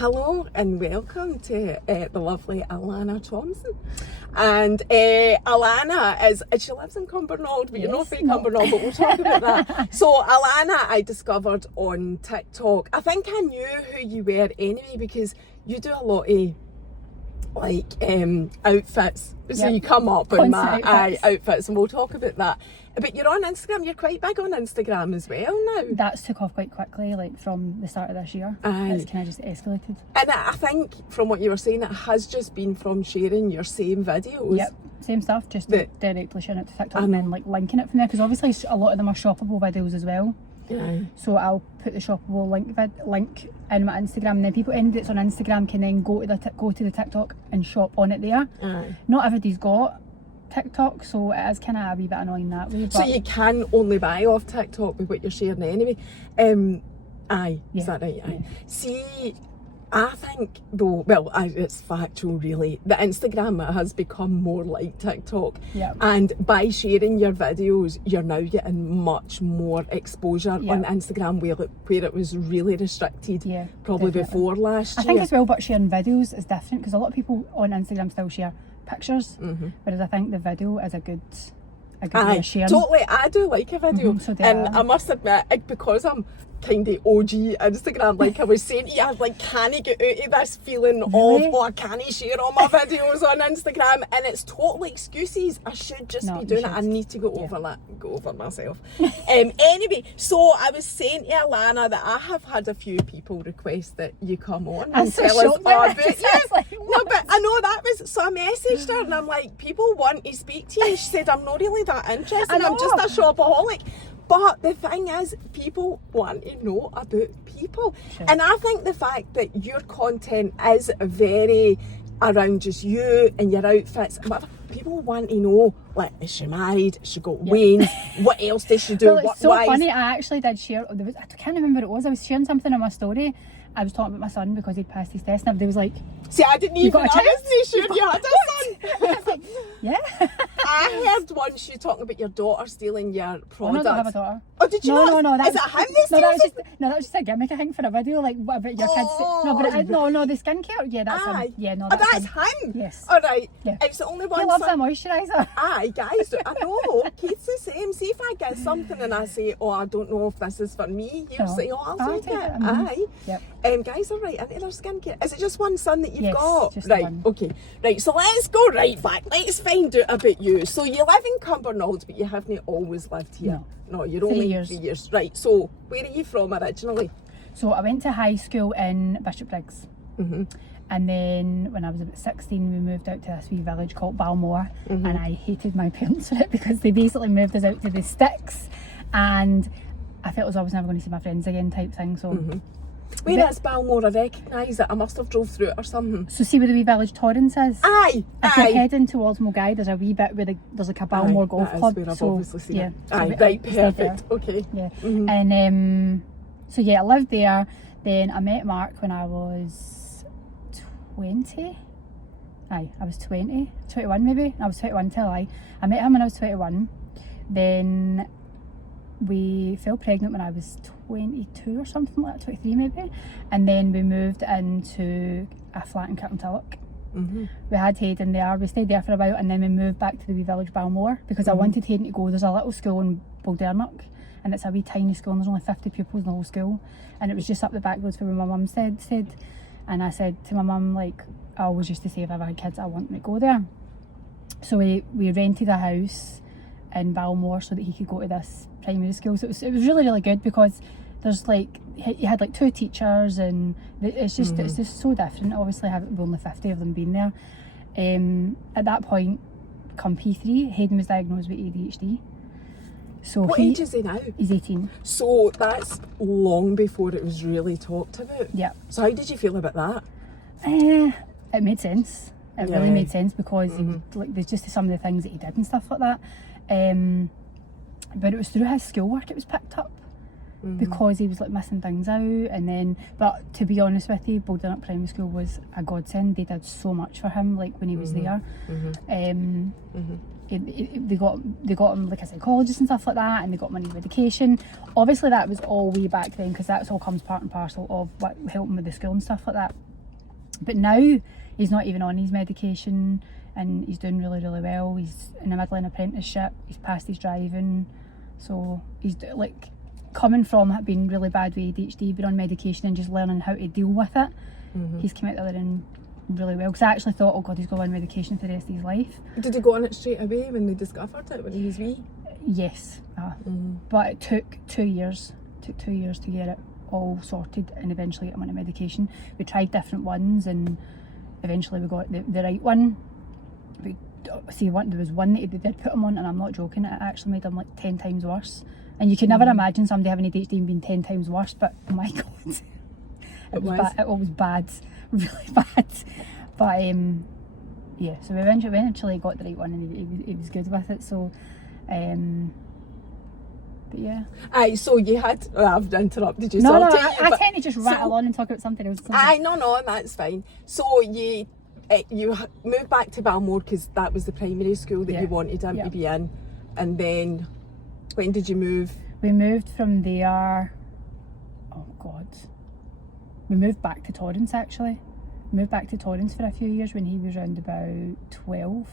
Hello and welcome to the lovely Alana Thompson. And Alana she lives in Cumbernauld, but you're not from Cumbernauld, but we'll talk about that. So Alana, I discovered on TikTok. I think I knew who you were anyway because you do a lot of outfits. So you come up in my outfits and we'll talk about that. But you're on Instagram, you're quite big on Instagram as well now. That's took off quite quickly, like from the start of this year. It's kind of just escalated. And I think from what you were saying, it has just been from sharing your same videos. Yep, same stuff, just directly sharing it to TikTok and then like linking it from there, because obviously a lot of them are shoppable videos as well. Yeah. So I'll put the shoppable link in my Instagram, and then people that's on Instagram can then go to the TikTok and shop on it there. Not everybody's got TikTok, so it is kind of a wee bit annoying that way. But so you can only buy off TikTok with what you're sharing anyway. Is that right? Yeah. See, I think though, it's factual really, the Instagram has become more like TikTok. Yeah. And by sharing your videos, you're now getting much more exposure on Instagram where it was really restricted probably before last year. I think as well, but sharing videos is different because a lot of people on Instagram still share pictures, whereas I think the video is a good way of sharing. Totally, I do like a video, and I must admit, because I'm kind of OG Instagram, like I was saying to you, I can't get out of this feeling of, I can't share all my videos on Instagram, and it's totally excuses. I should just be doing it. I need to go over myself. Anyway, so I was saying to Alana that I have had a few people request that you come on and tell us about No, but I know that was, so I messaged her and I'm like, people want to speak to you. She said, I'm not really that interested, I'm just a shopaholic. But the thing is, people want to know about people. And I think the fact that your content is very around just you and your outfits, but people want to know, like, is she married? Has she got Wayne? What else does she do? Well, it's so funny, I actually did share, I can't remember what it was, I was sharing something on my story. I was talking about my son because he'd passed his test, and everybody was like, see, I didn't even, I wasn't sure you had a son. I was like, yeah. I heard once you talking about your daughter stealing your products. Oh, no, I don't have a daughter. Oh, did you not? No, is it him that steals it? That was just a gimmick, I think, for a video, like, what about your kids? No, but the skincare, that's him. Yeah, no, that's him? Yes. All right. Yeah. It's the only one. He loves a moisturiser. Guys, I know. Kate's the same. See if I get something and I say, I don't know if this is for me, you'll say, I'll take it. Yep. Guys are right into their skincare. Is it just one son that you've got? Just right, one. Okay. Right, so let's go right back. Let's find out about you. So you live in Cumbernauld, but you haven't always lived here. No, you're only 3 years. Right, so where are you from originally? So I went to high school in Bishopbriggs. And then when I was about 16, we moved out to this wee village called Balmore, and I hated my parents for it because they basically moved us out to the sticks, and I felt as I was never going to see my friends again type thing. So where is Balmore? I recognise it. I must have drove through it or something. So see where the wee village Torrance is? If you're heading towards Mulgai, there's a wee bit where there's like a Balmore golf club. Where I've obviously seen it. Right, perfect. Okay. Yeah. And so I lived there. Then I met Mark when I was 20. I was 21 maybe. I was 21 till I met him when I was 21. Then we fell pregnant when I was 22 or something like that, 23 maybe, and then we moved into a flat in Cumbernauld. We had Hayden there, we stayed there for a while, and then we moved back to the wee village Balmore because I wanted Hayden to go. There's a little school in Baldernock, and it's a wee tiny school, and there's only 50 pupils in the whole school, and it was just up the back roads where my mum stayed. And I said to my mum, like, I always used to say if I ever had kids I want them to go there. So we rented a house in Balmore so that he could go to this primary school. So it was really, really good because there's you had 2 teachers, and it's just so different. Obviously, with only 50 of them being there. At that point, come P3, Hayden was diagnosed with ADHD. So what age is he now? He's 18. So that's long before it was really talked about. Yeah. So how did you feel about that? It made sense. It really made sense because there's just some of the things that he did and stuff like that. But it was through his schoolwork it was picked up because he was missing things out, and then, but to be honest with you, Baldernock Primary School was a godsend. They did so much for him when he was there. They got him a psychologist and stuff like that, and they got money for education. Obviously that was all way back then because that's all comes part and parcel of what helping with the school and stuff like that. But now he's not even on his medication and he's doing really, really well. He's in the middle of an apprenticeship, he's passed his driving, so he's like coming from being really bad with ADHD, being on medication and just learning how to deal with it. He's come out the other end really well, because I actually thought, oh god, he's going on medication for the rest of his life. Did he go on it straight away when they discovered it, when he was wee? Yes, but it took 2 years. It took 2 years to get it all sorted and eventually get him on a medication. We tried different ones and eventually we got the right one. There was one that they did put him on, and I'm not joking, it actually made him like 10 times worse. And you could never imagine somebody having ADHD and being 10 times worse, but oh my god, it was bad, really bad. But yeah, so we eventually got the right one, and he was good with it. So, but yeah. Aye, so you had. I've interrupted you. No, sorry, I tend to just rattle on and talk about something else. Aye, no, that's fine. So you moved back to Balmore because that was the primary school that you wanted him to be in, and then when did you move? We moved from there. Oh God. We moved back to Torrance actually. We moved back to Torrance for a few years when he was around about 12.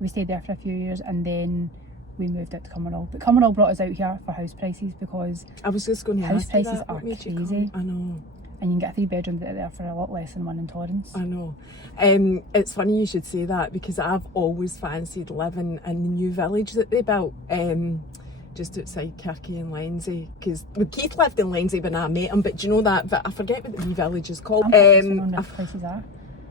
We stayed there for a few years and then we moved out to Cumbernauld. But Cumbernauld brought us out here for house prices because I was just going to house ask prices that. are crazy. I know. And you can get a 3-bedroom out there for a lot less than one in Torrance. I know. It's funny you should say that because I've always fancied living in the new village that they built just outside Kirky and Lenzie. Because Keith lived in Lenzie when I met him, but do you know that? But I forget what the new village is called. Places are.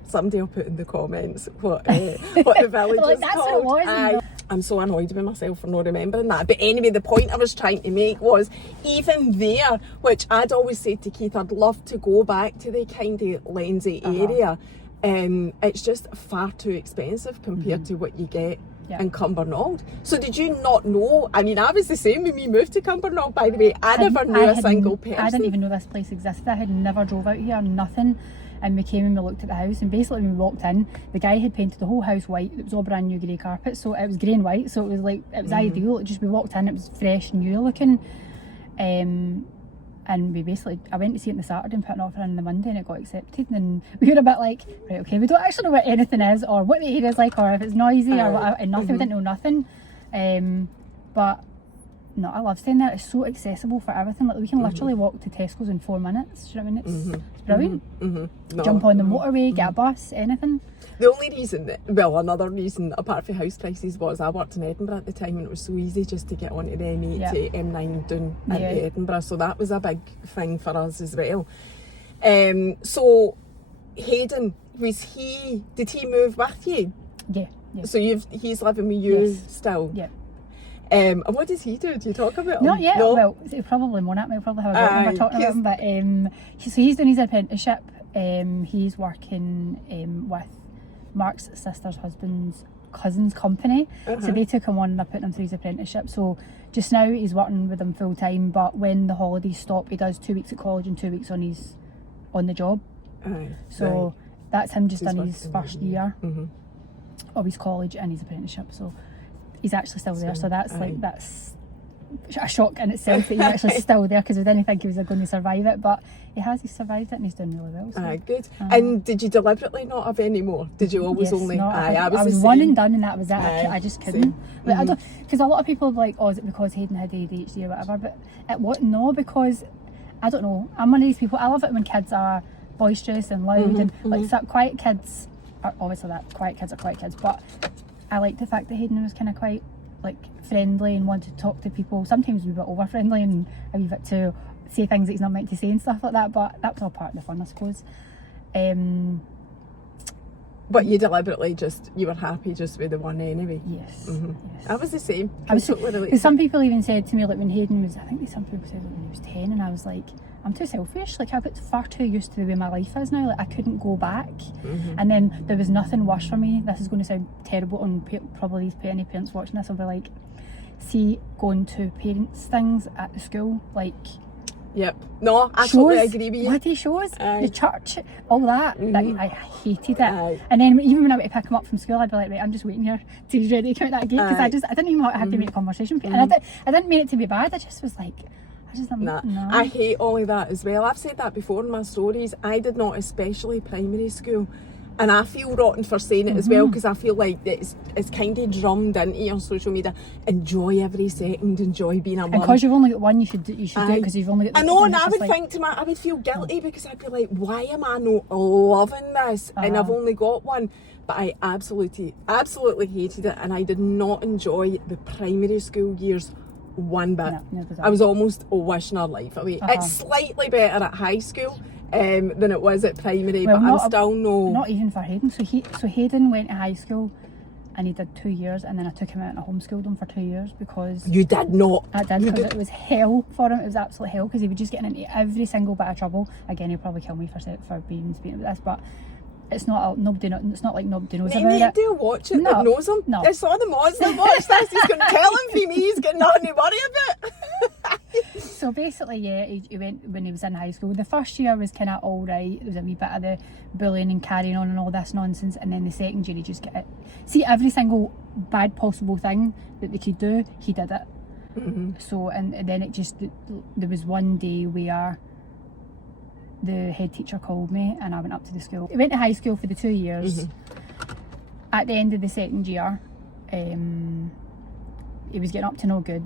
Somebody will put in the comments what the village like, is that's called. What it was, I'm so annoyed with myself for not remembering that. But anyway, the point I was trying to make was, even there, which I'd always said to Keith, I'd love to go back to the kind of Lenzie area. It's just far too expensive compared to what you get in Cumbernauld. So did you not know? I mean, I was the same when we moved to Cumbernauld, by the way. I never knew a single person. I didn't even know this place existed. I had never drove out here, nothing. And we came and we looked at the house, and basically when we walked in, the guy had painted the whole house white. It was all brand new grey carpet, so it was grey and white, so it was like, it was ideal. It just, we walked in, it was fresh, new looking. And we basically, I went to see it on the Saturday and put an offer in on the Monday, and it got accepted. And we were a bit like, right, okay, we don't actually know what anything is, or what the area is like, or if it's noisy, or what, and nothing. We didn't know nothing. But no, I love staying there. It's so accessible for everything. Like, we can literally walk to Tesco's in 4 minutes. Do you know what I mean? It's brilliant. No, jump on the motorway, get a bus, anything. The only reason, another reason apart from house prices, was I worked in Edinburgh at the time, and it was so easy just to get onto the M8 to M9 down into Edinburgh, so that was a big thing for us as well. So Hayden, did he move with you? Yeah. So he's living with you still? Yeah. And what does he do? Do you talk about him? Not yet. No? Well, he'll probably moan at me. We'll probably have a go when we're talking about him. But so he's doing his apprenticeship. He's working with Mark's sister's husband's cousin's company. So they took him on and they're putting him through his apprenticeship. So just now he's working with them full time. But when the holidays stop, he does 2 weeks at college and 2 weeks on the job. So that's him just done his first year of his college and his apprenticeship. So he's actually still there, so that's a shock in itself that he's actually still there, because we didn't think he was going to survive it, but he's survived it and he's done really well. So. Good. And did you deliberately not have any more? Did you always only? No, I was one and done, and that was it. I just couldn't. Like, I don't, because a lot of people are like, oh, is it because Hayden had ADHD or whatever? But it what? No, because I don't know. I'm one of these people. I love it when kids are boisterous and loud and like quiet kids. Obviously, quiet kids are quiet kids, but I liked the fact that Hayden was kind of quite like friendly and wanted to talk to people. Sometimes we were over friendly and a wee bit to say things that he's not meant to say and stuff like that, but that was all part of the fun, I suppose. But you deliberately you were happy just with the one anyway? Yes. Yes. I was the same. Because some people even said to me, like when Hayden was, I think some people said when he was 10, and I was like, I'm too selfish. Like, I got far too used to the way my life is now. Like, I couldn't go back. And then there was nothing worse for me. This is going to sound terrible, and probably any parents watching this will be like, see, going to parents' things at the school, like. Yep. No, I totally agree with you. Bloody shows, the church, all that. Like, I hated it. And then even when I went to pick him up from school, I'd be like, right, I'm just waiting here till he's ready to come out that gate, because I didn't even have to make a conversation. And I didn't mean it to be bad. I just was like, I just think, nah. no. I hate all of that as well. I've said that before in my stories. I did not, especially primary school. And I feel rotten for saying it as well, because I feel like it's kind of drummed into your social media. Enjoy every second, enjoy being a mum. And because you've only got one, you should do it because you've only got. I know, and I would think to I would feel guilty because I'd be like, why am I not loving this? And I've only got one. But I absolutely hated it, and I did not enjoy the primary school years one bit. No, I was almost wishing our life away. It's slightly better at high school than it was at primary, well, but I'm still no... Not even for Hayden. So Hayden went to high school and he did 2 years, and then I took him out and I homeschooled him for 2 years because... You did not? I did, because it was hell for him. It was absolute hell because he would just get into every single bit of trouble. Again, he'll probably kill me for being speaking about this, but it's not it's not like nobody knows about it. Do watch it that knows him? No. It's all the mods that watch this. He's going to tell him for me. He's got nothing to worry about. So basically, yeah, he went when he was in high school. The first year was kind of all right. There was a wee bit of the bullying and carrying on and all this nonsense. And then the second year, he just get it. See, every single bad possible thing that they could do, he did it. So, and then it just, there was one day where the head teacher called me and I went up to the school. I went to high school for the 2 years. At the end of the second year, he was getting up to no good.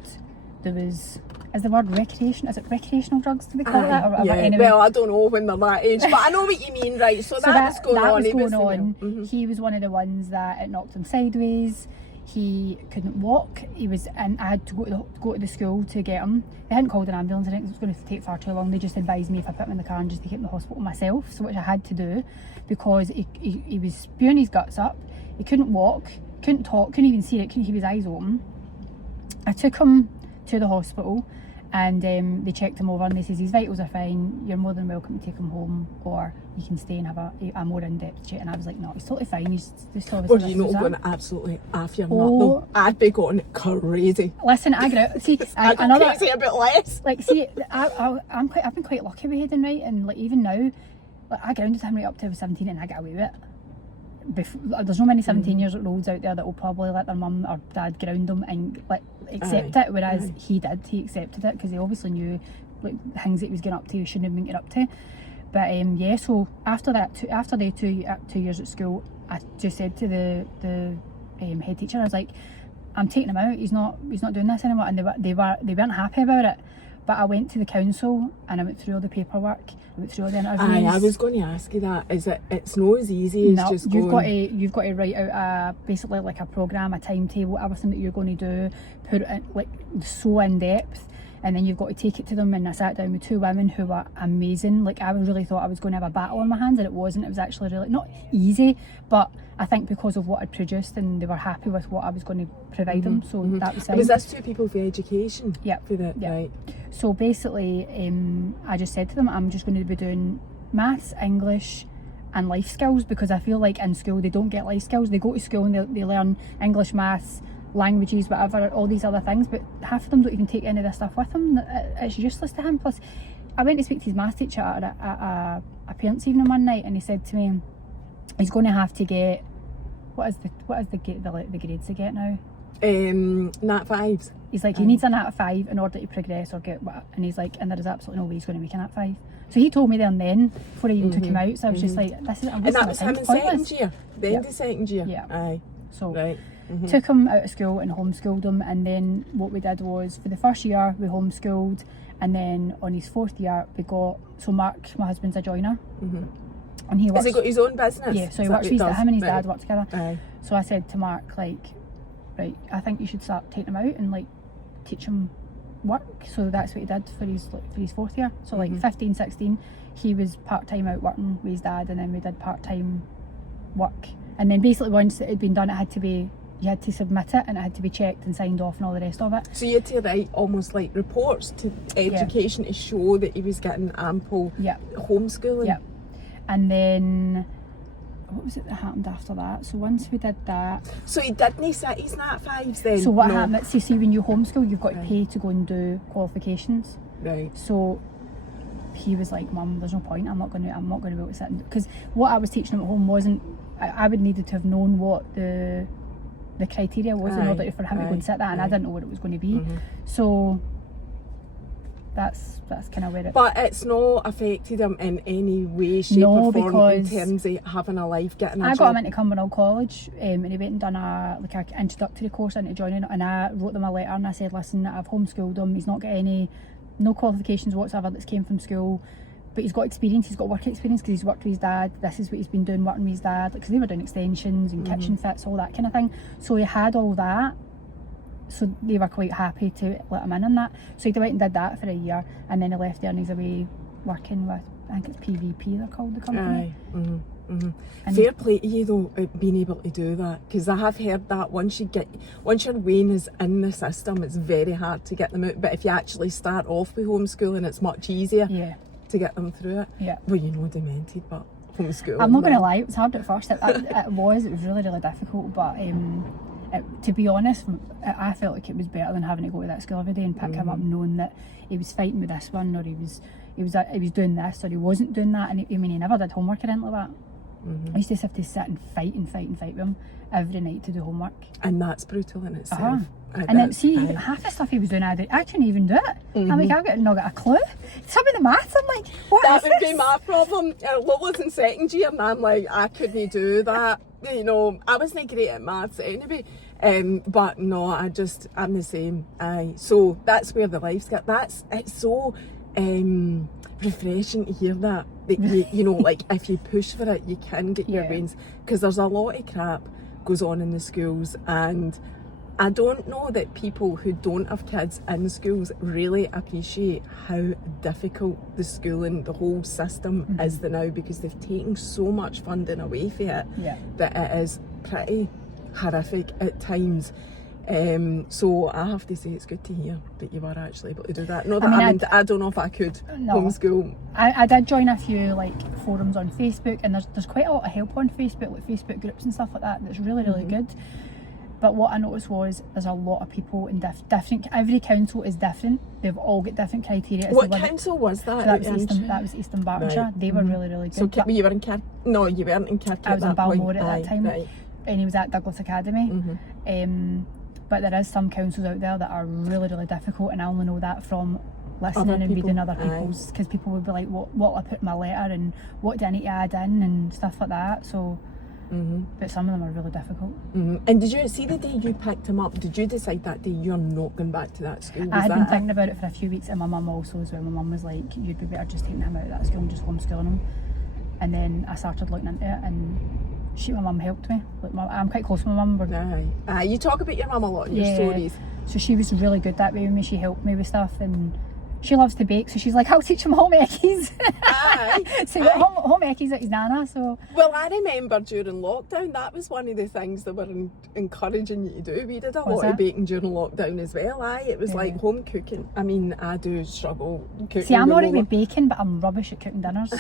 There was, is the word recreation? Is it recreational drugs? Do we call it that? Or yeah. Anyway. Well, I don't know when they're that age, but I know what you mean, right? So that was going on. That was going on. He was one of the ones that it knocked him sideways. He couldn't walk. He was, and I had to go to the school to get him. They hadn't called an ambulance. I think it was going to take far too long. They just advised me if I put him in the car and just take him to the hospital myself. So which I had to do because he was spewing his guts up. He couldn't walk, couldn't talk, couldn't even see it, couldn't keep his eyes open. I took him to the hospital and they checked him over and they says his vitals are fine, you're more than welcome to take him home or you can stay and have a more in-depth check. And I was like, no, he's totally fine, he's just obviously... Were you not going absolutely off your nut though? I'd be going crazy. Listen, I get out. See, I'd go crazy a bit less. Like, see, I've been quite lucky with Hayden, right? And like even now, like I grounded him right up to I was 17 and I got away with it. There's not many 17-year-olds out there that will probably let their mum or dad ground them and like accept it, whereas he accepted it because he obviously knew like things that he was getting up to he shouldn't have been getting up to. But yeah, so after that, after the 2 years at school, I just said to the head teacher, I was like, I'm taking him out, he's not doing this anymore, and they weren't happy about it. But I went to the council and I went through all the paperwork, I went through all the interviews. I was going to ask you that. It's not as easy as just going... You've got to write out basically like a programme, a timetable, everything that you're going to do, put it in, like so in depth, and then you've got to take it to them. And I sat down with two women who were amazing. Like I really thought I was going to have a battle on my hands, and it wasn't. It was actually really not easy, but I think because of what I'd produced and they were happy with what I was going to provide them, so that was fine. Was this two people for education? Yeah. For that, yeah. Right. So basically, I just said to them, I'm just going to be doing maths, English and life skills, because I feel like in school they don't get life skills. They go to school and they learn English, maths, languages, whatever, all these other things, but half of them don't even take any of this stuff with them. It's useless to him. Plus, I went to speak to his maths teacher at a parents' evening one night, and he said to me, he's going to have to get what is the grades they get now? Nat 5s. He's like, he needs a Nat 5 in order to progress or get what, and he's like, and there is absolutely no way he's going to make a Nat 5. So he told me there and then before I even took him out. So I was just like, this is. And that was him in second year. The end of second year. Yeah. Aye. So right. Took him out of school and homeschooled him, and then what we did was for the first year we homeschooled, and then on his fourth year we got, so Mark, my husband's a joiner. And he works, has he got his own business? Yeah, so he works with him and his dad work together. Aye. So I said to Mark, like, right, I think you should start taking him out and like teach him work. So that's what he did for his fourth year. So like 15, 16, he was part-time out working with his dad, and then we did part-time work. And then basically once it had been done, it had to be, you had to submit it and it had to be checked and signed off and all the rest of it. So you had to write almost like reports to education to show that he was getting ample homeschooling. Yeah. And then what was it that happened after that? So once we did that, so he didn't set his Nat 5s then? So what happened, see when you homeschool, you've got to pay to go and do qualifications. Right. So he was like, Mum, there's no point, I'm not going to be able to sit, because what I was teaching him at home wasn't, I would needed to have known what the criteria was in order for him to go and sit that, and I didn't know what it was going to be. So that's kind of where it... But it's not affected him in any way, shape or form in terms of having a life, getting a job? I got him into Cumbernauld College, and he went and done a introductory course into joining it, and I wrote them a letter and I said, listen, I've homeschooled him, he's not got no qualifications whatsoever that's came from school, but he's got experience, he's got work experience because he's worked with his dad, this is what he's been doing working with his dad, because they were doing extensions and kitchen fits, all that kind of thing, so he had all that. So they were quite happy to let him in on that. So he went and did that for a year, and then he left there and he's away working with, I think it's PVP they're called, the company. Fair play to you though, being able to do that, because I have heard that once your Wayne is in the system, it's very hard to get them out. But if you actually start off with homeschooling, it's much easier to get them through it. Yeah. Well, you know, demented, but homeschooling. I'm not going to lie, it was hard at first. It was really, really difficult, but to be honest, I felt like it was better than having to go to that school every day and pick him up knowing that he was fighting with this one, or he was doing this, or he wasn't doing that. And he never did homework or anything like that. I used to have to sit and fight with him every night to do homework. And that's brutal in itself. And then see, half the stuff he was doing, I couldn't even do it. I'm like, I've not got a clue. Some of the maths, I'm like, what that is would this? be my problem. Lola's in second year and I'm like, I couldn't do that. You know, I wasn't great at maths anyway. But no, I'm the same. So that's where the life's got. It's so refreshing to hear that you know, like if you push for it, you can get your wins, because there's a lot of crap goes on in the schools, and I don't know that people who don't have kids in schools really appreciate how difficult the schooling, the whole system is now, because they've taken so much funding away from it that it is pretty horrific at times. So I have to say it's good to hear that you were actually able to do that. Not that I don't know if I could homeschool. I did join a few like forums on Facebook, and there's quite a lot of help on Facebook, like Facebook groups and stuff like that, that's really good. But what I noticed was there's a lot of people in different, every council is different, they've all got different criteria. What council was that? So that was East Bartonshire. Right. They were really good. So you were in No, you weren't in Kirk. I was in Balmore at that time, right. And he was at Douglas Academy. But there is some councils out there that are really difficult, and I only know that from listening and reading other people's, because people would be like, what will I put in my letter, and what do I need to add in, and stuff like that. So but some of them are really difficult. And did you see the day you picked him up, did you decide that day you're not going back to that school? I had been thinking about it for a few weeks, and my mum also as well. My mum was like, you'd be better just taking him out of that school and just homeschooling him. And then I started looking into it, and my mum helped me. Like I'm quite close with my mum. You talk about your mum a lot in your stories. So she was really good that way with me. She helped me with stuff, and she loves to bake, so she's like, I'll teach him home eckies. So home eckies at his nana. So well, I remember during lockdown, that was one of the things they were encouraging you to do. We did a lot of baking during lockdown as well. It was like home cooking. I mean, I do struggle cooking. See, I'm alright with baking, but I'm rubbish at cooking dinners.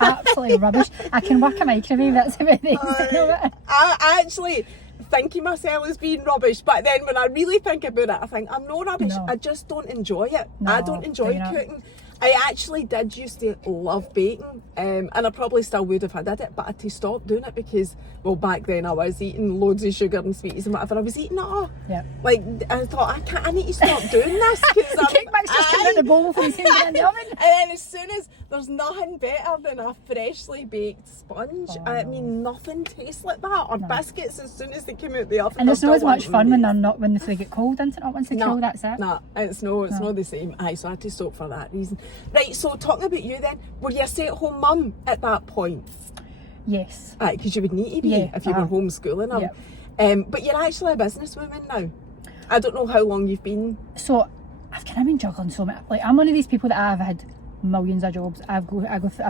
Absolutely rubbish. I can work a microwave, that's about the extent of it. I actually thinking myself as being rubbish, but then when I really think about it, I think I'm not rubbish. I just don't enjoy it. I don't enjoy cooking. I actually did used to love baking, and I probably still would if I did it, but I had to stop doing it because, well, back then I was eating loads of sugar and sweeties and whatever. I was eating it all. Like, I thought, I need to stop doing this. The cake mix just coming in the bowl before you see it in the oven. And then as soon as, there's nothing better than a freshly baked sponge. I mean, nothing tastes like that. Or biscuits as soon as they come out the oven. And there's not as much fun when they get cold, isn't it? Once they cool, that's it. It's not the same. So I had to stop for that reason. Right, so talking about you then, were you a stay-at-home mum at that point? Yes. Because you would need to be if you were homeschooling them. But you're actually a businesswoman now. I don't know how long you've been. So I've kind of been juggling so much. Like, I'm one of these people that I've had millions of jobs. I've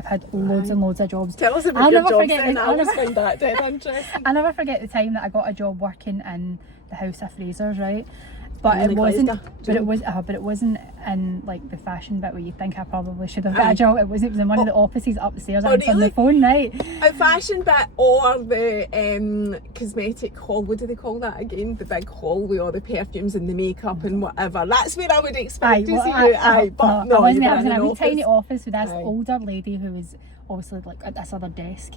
had loads and loads of jobs. Tell us about your jobs then. I always find that dead interesting. I'll never forget the time that I got a job working in the House of Frasers, right? But it wasn't. But it wasn't in like the fashion bit where you think I probably should have got a job. It was in one of the offices upstairs. I answered the phone, right? A fashion bit or the cosmetic hall. What do they call that again? The big hall with all the perfumes and the makeup and whatever. That's where I would expect to see you. But no, I wasn't. I was in a wee tiny office with this older lady who was obviously like at this other desk.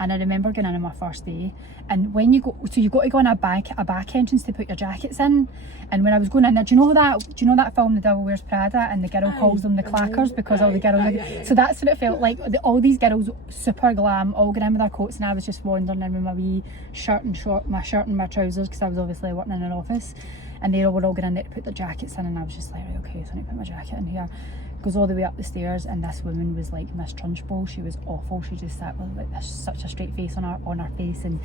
And I remember going in on my first day, and when you go, so you've got to go on a back entrance to put your jackets in. And when I was going in there, do you know that film, The Devil Wears Prada, and the girl calls them the clackers because all the girls. So that's what it felt like. All these girls, super glam, all going in with their coats, and I was just wandering in with my wee shirt and my trousers, because I was obviously working in an office, and they were all going in there to put their jackets in, and I was just like, right, okay, so I need to put my jacket in here. Goes all the way up the stairs, and this woman was like Miss Trunchbull. She was awful. She just sat with like such a straight face on her face. And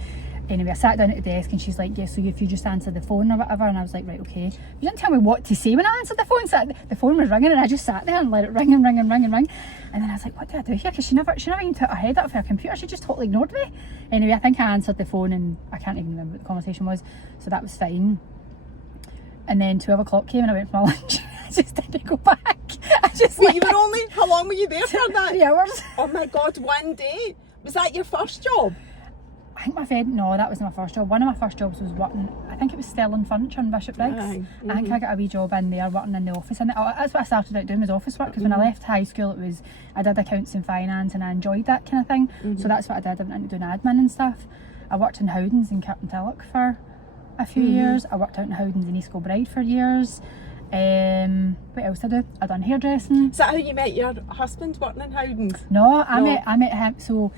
anyway, I sat down at the desk, and she's like, yeah, so if you just answer the phone or whatever. And I was like, right, okay. You didn't tell me what to say when I answered the phone. So the phone was ringing, and I just sat there and let it ring and ring and ring and ring. And then I was like, what do I do here? Because she never even took her head up of her computer. She just totally ignored me. Anyway, I think I answered the phone, and I can't even remember what the conversation was, so that was fine. And then 12 o'clock came, and I went for my lunch. I just didn't go back. Wait, you were only, how long were you there for that? 3 hours. Oh my God, one day? Was that your first job? I think no, that wasn't my first job. One of my first jobs was working, I think it was Sterling Furniture in Bishop Briggs. I think I got a wee job in there working in the office. And that's what I started out doing, was office work, because when I left high school, I did accounts and finance, and I enjoyed that kind of thing. So that's what I did. I went into doing admin and stuff. I worked in Howdens in Captain Tilloch for a few years. I worked out in Howdens in East Kilbride for years. What else did I do? I done hairdressing. Is that how you met your husband, working in Howdens? No, I met him. So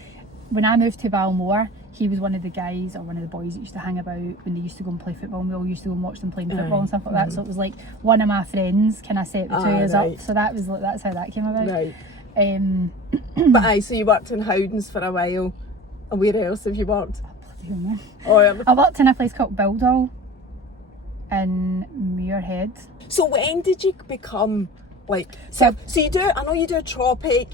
when I moved to Balmore, he was one of the guys or one of the boys that used to hang about when they used to go and play football, and we all used to go and watch them playing football and stuff like that. So it was like one of my friends kind of set the 2 years up. So that's how that came about. Right. But so you worked in Howdens for a while. And where else have you worked? I worked in a place called Bildall in Muirhead. So when did you become like so you do, I know you do Tropic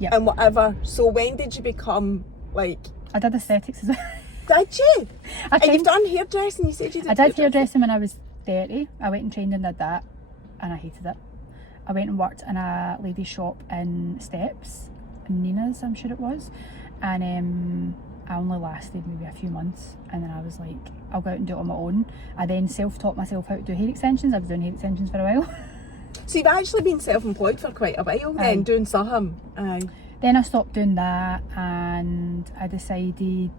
and whatever, so when did you become like, I did aesthetics as well. Did you? And you've done hairdressing, you said you did. I did hairdressing when I was 30. I went and trained and did that, and I hated it. I went and worked in a lady's shop in Steps, in Nina's I'm sure it was, and I only lasted maybe a few months, and then I was like, I'll go out and do it on my own. I then self-taught myself how to do hair extensions. I was doing hair extensions for a while. So you've actually been self-employed for quite a while then, doing something. Then I stopped doing that, and I decided,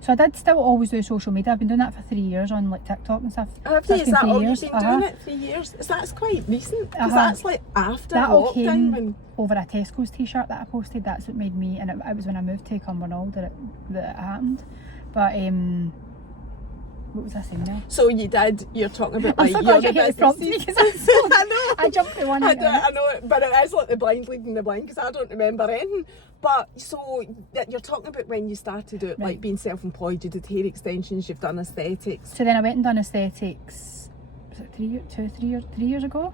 so I did still always do social media. I've been doing that for 3 years on like TikTok and stuff. Have you? Is that all you've been doing it? 3 years? That's quite recent, because that's like after that all lockdown. Came over a Tesco's t-shirt that I posted. That's what made me, and it was when I moved to Cumbernauld that it happened. But what was I saying now? So you're talking about like you're the businesses. I know. I jumped to one. I know it, but it is like the blind leading the blind, because I don't remember anything. But so you're talking about when you started out, like being self-employed, you did hair extensions, you've done aesthetics. So then I went and done aesthetics, was it 3 years ago?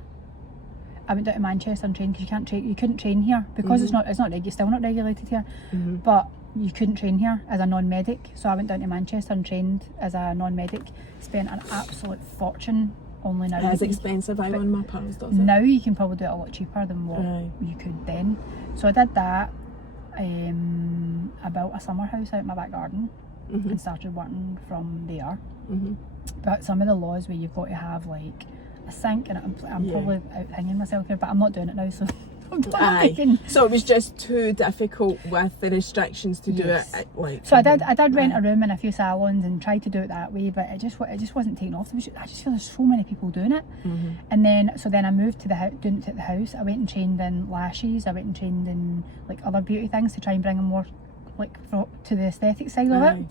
I went down to Manchester and trained, because you couldn't train here, because it's still not regulated here, but you couldn't train here as a non-medic. So I went down to Manchester and trained as a non-medic, spent an absolute fortune. Only now it's expensive. I one of my pals does it. Now you can probably do it a lot cheaper than what you could then. So I did that. I built a summer house out in my back garden and started working from there. But some of the laws where you've got to have like a sink, and I'm probably out hanging myself here, but I'm not doing it now, so so it was just too difficult with the restrictions to do it like. So I did rent a room in a few salons and tried to do it that way, but it just wasn't taking off. I just feel there's so many people doing it. And then I moved to the house, doing it at the house. I went and trained in lashes. I went and trained in like other beauty things to try and bring them more like to the aesthetic side of it.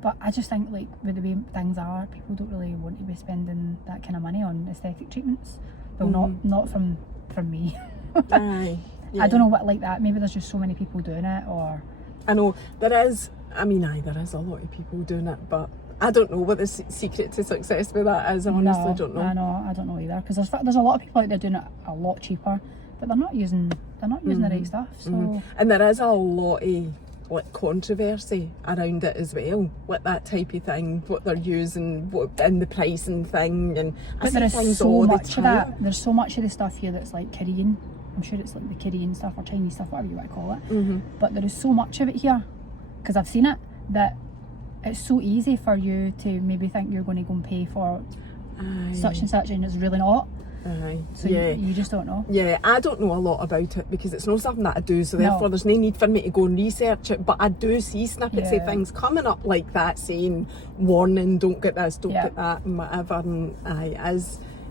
But I just think like with the way things are, people don't really want to be spending that kind of money on aesthetic treatments. Well, not from me. I don't know what like that. Maybe there's just so many people doing it, or I know there is. I mean, there is a lot of people doing it, but I don't know what the secret to success with that is. I honestly don't know. I don't know either, because there's a lot of people out there doing it a lot cheaper, but they're not using the right stuff. So and there is a lot of like controversy around it as well, like that type of thing, what they're using, and the pricing thing, and but there is so much of that. There's so much of the stuff here that's like Korean. I'm sure it's like the Korean stuff or Chinese stuff, whatever you want to call it. But there is so much of it here, because I've seen it, that it's so easy for you to maybe think you're going to go and pay for such and such, and it's really not. Aye. So yeah. you just don't know. Yeah, I don't know a lot about it because it's not something that I do, so therefore there's no need for me to go and research it, but I do see snippets of things coming up like that saying, warning, don't get this, don't get that, and whatever, and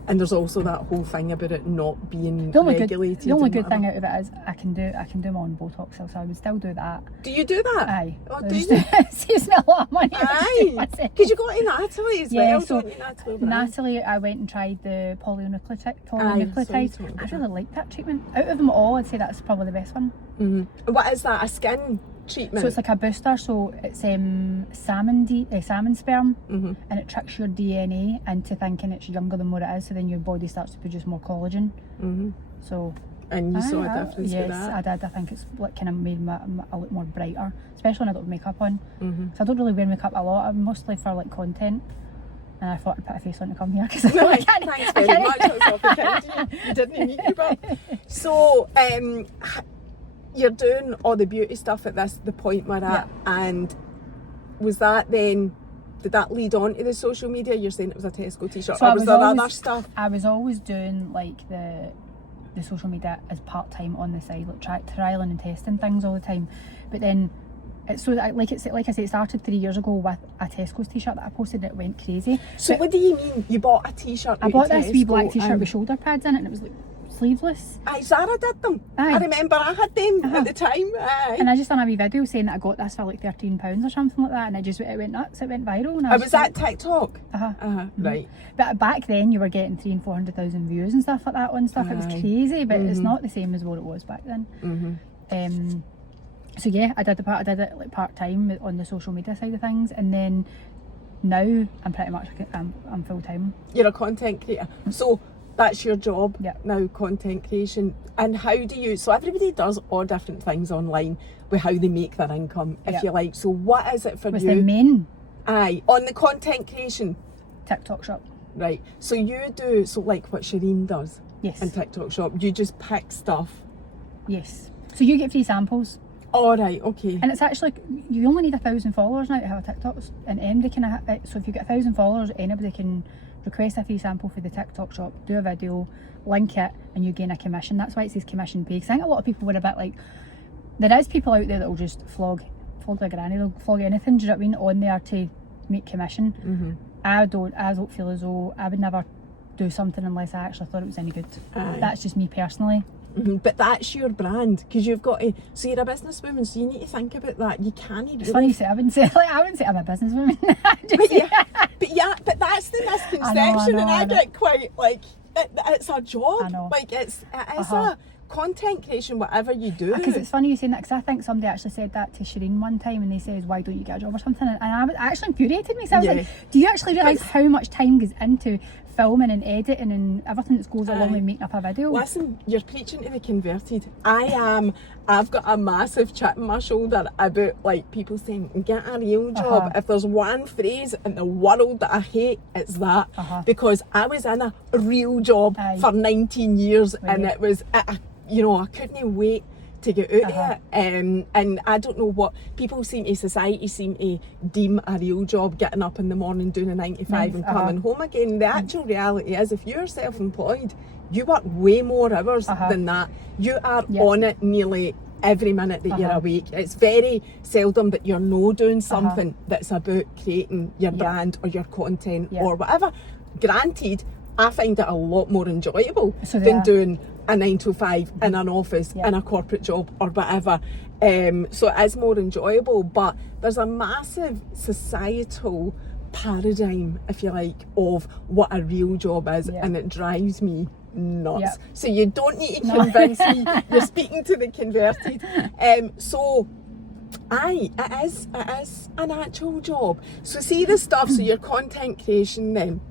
and there's also that whole thing about it not being regulated. The only good thing out of it is I can do my own Botox, so I would still do that. Do you do that? Aye. Oh, do you? It saves me a lot of money. Aye. Because you go to Natalie as well, so don't you, Natalie, I went and tried the polynucleotide. I really like that treatment. Out of them all, I'd say that's probably the best one. Mm-hmm. What is that? A skin treatment? So it's like a booster. So it's salmon sperm, and it tricks your DNA into thinking it's younger than what it is. So then your body starts to produce more collagen. So. And you saw a difference with that? Yes, I did. I think it's like kind of made me a look more brighter, especially when I don't have makeup on. So I don't really wear makeup a lot. I'm mostly for like content. And I thought I'd put a face on to come here because thanks very much. That's awfully kind of you. You didn't need me, but so you're doing all the beauty stuff at the point we're at, and was that then? Did that lead on to the social media? You're saying it was a Tesco t-shirt, or was there other stuff? I was always doing like the social media as part-time on the side, like trialing and testing things all the time. But then it's so like I say, it started 3 years ago with a Tesco's t-shirt that I posted and it went crazy. So what do you mean you bought a t-shirt? I bought this wee black t-shirt with shoulder pads in it, and it was like sleeveless. Aye, Zara did them. Aye. I remember I had them at the time. Aye. And I just done a wee video saying that I got this for like £13 or something like that, and it went nuts. It went viral. And was that TikTok? Right. But back then you were getting 300,000 and 400,000 views and stuff like that on stuff. It was crazy, but it's not the same as what it was back then. So yeah, I did it like part time on the social media side of things, and then now I'm pretty much I'm full time. You're a content creator, so that's your job now, content creation. And how do you? So everybody does all different things online with how they make their income, if you like. So what is it for Was you? the main on the content creation TikTok shop. Right. So you do like what Shireen does. Yes. In TikTok shop, you just pick stuff. Yes. So you get free samples. All right, okay. And it's actually, you only need 1,000 followers now to have a TikTok, and anybody can, so if you get 1,000 followers, anybody can request a free sample for the TikTok shop, do a video, link it, and you gain a commission. That's why it says commission pay, because I think a lot of people were a bit like, there is people out there that will just flog their granny, they'll flog anything, do you know what I mean, on there to make commission. I don't feel as though I would never do something unless I actually thought it was any good. That's just me personally. But that's your brand, because you've got to. So you're a businesswoman, so you need to think about that. You can't. It's funny you say. I wouldn't say I'm a businesswoman. but that's the misconception, and I get quite like it's a job. I know. Like it is a content creation, whatever you do. Because it's funny you saying that, because I think somebody actually said that to Shireen one time, and they says, "Why don't you get a job or something?" And I actually infuriated me. So I was like, "Do you actually realise how much time goes into filming and editing and everything that goes along with making up a video?" Listen, you're preaching to the converted. I've got a massive chip on my shoulder about like people saying, get a real job. If there's one phrase in the world that I hate, it's that. Because I was in a real job for 19 years, and it was, I couldn't wait to get out of it. And I don't know what people society seem to deem a real job, getting up in the morning, doing a 9 to 5 and coming home again. The actual reality is, if you're self-employed, you work way more hours than that. You are on it nearly every minute that you're awake. It's very seldom that you're doing something that's about creating your brand or your content or whatever. Granted, I find it a lot more enjoyable than doing a 9 to 5 in an office, in a corporate job or whatever. So it is more enjoyable, but there's a massive societal paradigm, if you like, of what a real job is, and it drives me nuts. So you don't need to convince me. You're speaking to the converted. So it is an actual job. So see the stuff, so your content creation then,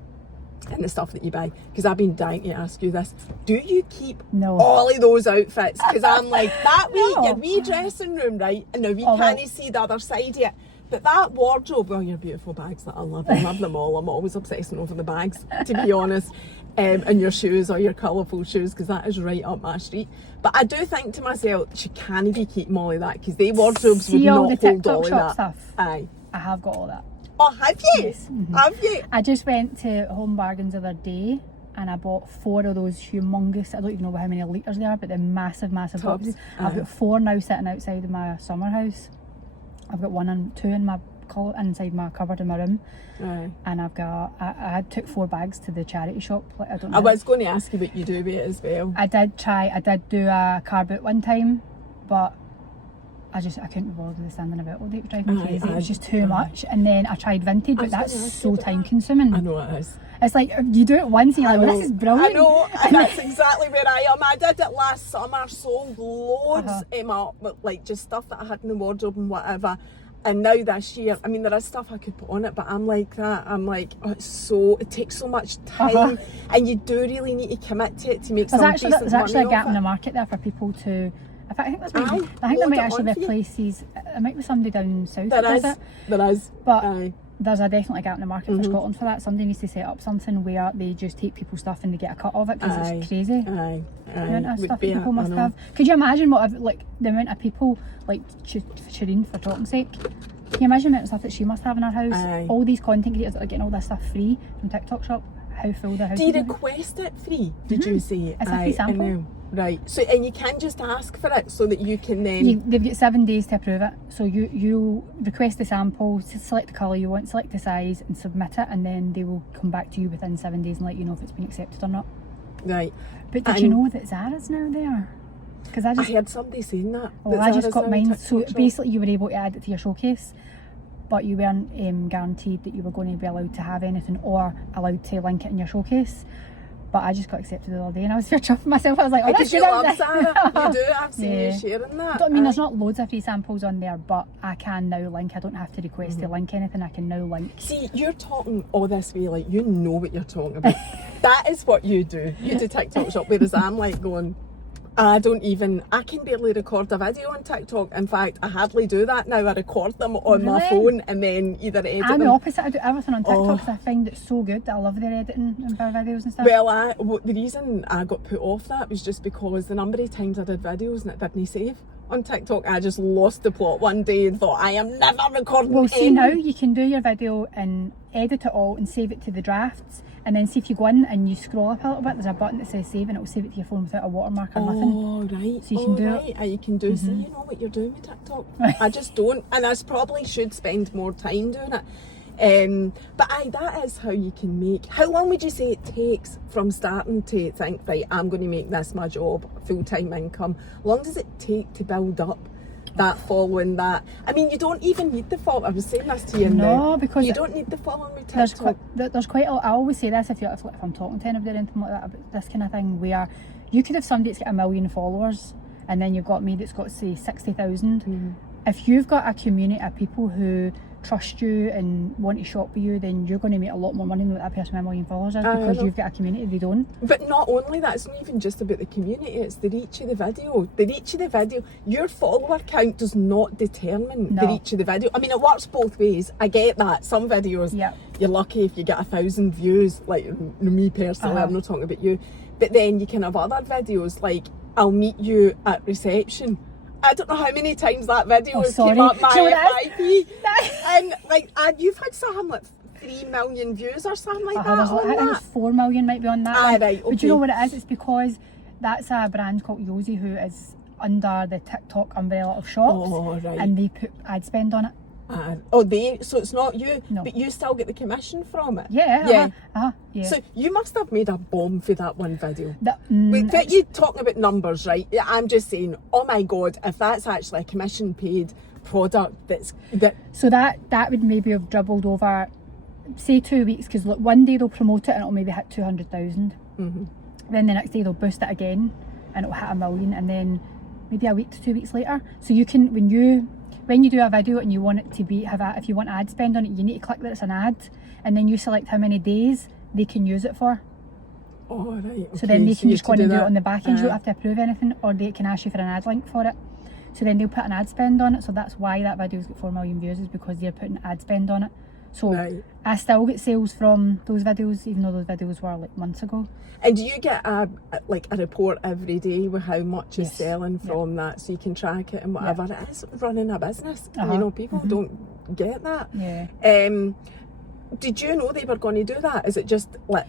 and the stuff that you buy, because I've been dying to ask you this, do you keep all of those outfits? Because I'm like, that your wee dressing room, right, and now we can't see the other side yet, but that wardrobe, your beautiful bags that I love them all. I'm always obsessing over the bags, to be honest, and your shoes, or your colourful shoes, because that is right up my street. But I do think to myself, she can't be keeping all of that, because they wardrobes would not hold all of that. Stuff. Aye. I have got all that. Oh, have you? Yes. Have you? I just went to Home Bargains the other day, and I bought 4 of those humongous, I don't even know how many litres they are, but they're massive Tubs. boxes. I've got 4 now sitting outside of my summer house. I've got 1 and 2 in my inside my cupboard in my room. And I've got, I took 4 bags to the charity shop. Like, I don't know. I was going to ask you what you do with it as well. I did do a car boot one time, but I couldn't be bothered with standing about all day. It was driving me crazy. It was just too much. And then I tried vintage, but that's so time consuming. I know it is. It's like, you do it once and you're like, well, this is brilliant. I know, and that's exactly where I am. I did it last summer, sold loads like just stuff that I had in the wardrobe and whatever. And now this year, I mean, there is stuff I could put on it, but I'm like that. I'm like, oh, it takes so much time, and you do really need to commit to it to make some decent money. There's actually a gap in the market there for people to. In fact, I think there might actually be places. There might be somebody down south that does it. There is, but there's definitely a gap in the market for Scotland for that. Somebody needs to set up something where they just take people's stuff and they get a cut of it, because it's crazy. The amount of stuff that people must have. Could you imagine the amount of people like Shireen, for talking sake? Can you imagine the amount of stuff that she must have in her house? All these content creators that are getting all this stuff free from TikTok shop. How full their house is. Do you request it free? Did you say? It's a free sample. Right. So, and you can just ask for it so that you can then. They've got 7 days to approve it. So you request the sample, select the colour you want, select the size, and submit it, and then they will come back to you within 7 days and let you know if it's been accepted or not. Right. But did you know that Zara's now there? Because I heard somebody saying that. Oh, I just got mine. So basically, you were able to add it to your showcase, but you weren't guaranteed that you were going to be allowed to have anything or allowed to link it in your showcase. But I just got accepted the other day and I was very chuffed with myself. I was like, oh, that's you love Zara. You do. I've seen you sharing that. I mean, there's not loads of free samples on there, but I can now link. I don't have to request to link anything. I can now link. See, you're talking all this way like you know what you're talking about. That is what you do. You do TikTok shop, whereas I'm like going, I can barely record a video on TikTok. In fact, I hardly do that now. I record them on my phone and then either edit them. I'm the opposite. I do everything on TikTok because I find it so good that I love their editing and videos and stuff. Well, the reason I got put off that was just because the number of times I did videos and it didn't save. On TikTok, I just lost the plot one day and thought, I am never recording. Well, see, now you can do your video and edit it all and save it to the drafts. And then see if you go in and you scroll up a little bit, there's a button that says save and it will save it to your phone without a watermark or nothing. Oh, right. So you can do it. You can do. See, you know what you're doing with TikTok. I just don't. And I probably should spend more time doing it. But that is how you can make. How long would you say it takes from starting to think, right, I'm going to make this my job, full-time income? How long does it take to build up that following that? I mean, you don't even need the following. I was saying this to you now. Because you don't need the following with TikTok. There's quite a lot. I always say this if I'm talking to anybody or anything like that about this kind of thing, where you could have somebody that's got 1 million followers and then you've got me that's got, say, 60,000. If you've got a community of people who trust you and want to shop with you, then you're going to make a lot more money than what that person with 1 million followers is, because you've got a community they don't. But not only that, it's not even just about the community, it's the reach of the video. The reach of the video, your follower count does not determine the reach of the video. I mean, it works both ways. I get that. Some videos, you're lucky if you get 1,000 views, like me personally, I'm not talking about you. But then you can have other videos, like, I'll meet you at reception. I don't know how many times that video has came up my FYP. And like, you've had something like 3 million views or something like that on that. I think 4 million might be on that one. Right, okay. But you know what it is? It's because that's a brand called Yosi who is under the TikTok umbrella of shops. Oh, right. And they put ad spend on it. So it's not you, no. But you still get the commission from it. Yeah. So you must have made a bomb for that one video. But you talking about numbers, right? I'm just saying, oh my god, if that's actually a commission paid product, so that would maybe have dribbled over, say 2 weeks, because look, one day they'll promote it and it'll maybe hit 200,000. Then the next day they'll boost it again and it'll hit 1 million, and then maybe a week to 2 weeks later. So you can, when you do a video and you want it to if you want ad spend on it, you need to click that it's an ad, and then you select how many days they can use it for. Oh, right. Okay. So then they can just go in and do it on the back end. You don't have to approve anything, or they can ask you for an ad link for it. So then they'll put an ad spend on it. So that's why that video's got 4 million views, is because they're putting ad spend on it. So I still get sales from those videos, even though those videos were like months ago. And do you get a report every day with how much is selling from that, so you can track it and whatever? It is running a business. You know, people don't get that. Did you know they were going to do that? Is it just like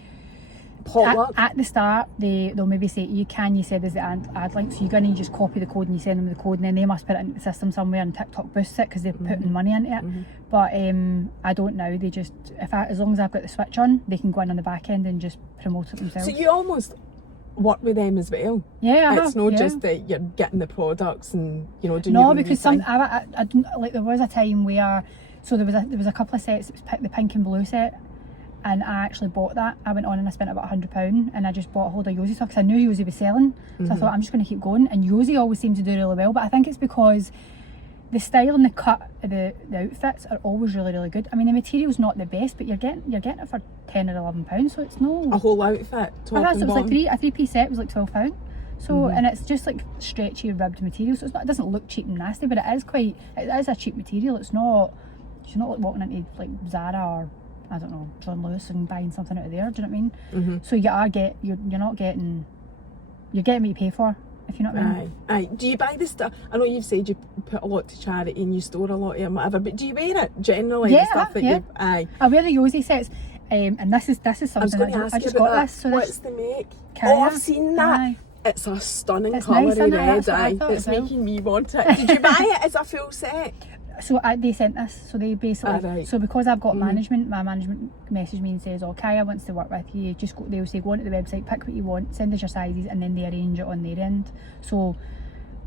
potluck. At the start, they'll maybe say to you, can you send us the ad link? So you go in and you just copy the code and you send them the code, and then they must put it into the system somewhere and TikTok boosts it because they're putting money into it. But I don't know. They just, as long as I've got the switch on, they can go in on the back end and just promote it themselves. So you almost work with them as well. Yeah, it's not just that you're getting the products and doing no, because I don't, like, there was a time where, so there was a couple of sets. It was the pink and blue set, and I actually bought that. I went on and I spent about £100, and I just bought a whole of Yosi stuff because I knew Yosi was selling. So I thought, I'm just going to keep going. And Yosi always seemed to do really well, but I think it's because the style and the cut of the outfits are always really, really good. I mean, the material's not the best, but you're getting it for £10 or £11, so it's no a whole outfit. It was like a three-piece set was like £12. So and it's just like stretchy ribbed material, so it doesn't look cheap and nasty, but it is a cheap material. It's not, you're not like walking into like Zara or I don't know, John Lewis and buying something out of there. Do you know what I mean? So you're getting what you pay for. If you know what I mean. Aye. Do you buy the stuff? I know you've said you put a lot to charity and you store a lot of it and whatever, but do you wear it generally? Yeah, the stuff that you. Aye. I wear the Yosi sets, and this is something I just got this. So what's the make? Carrier. Oh, I've seen that. Aye. It's a stunning It's colour nice, of isn't it? red. It's making me want it. Did you buy it as a full set? So they sent this. So they basically. Right. So because I've got management, my management messaged me and says, "Oh, Kaya wants to work with you. Just go." They'll say, "Go onto the website, pick what you want, send us your sizes, and then they arrange it on their end." So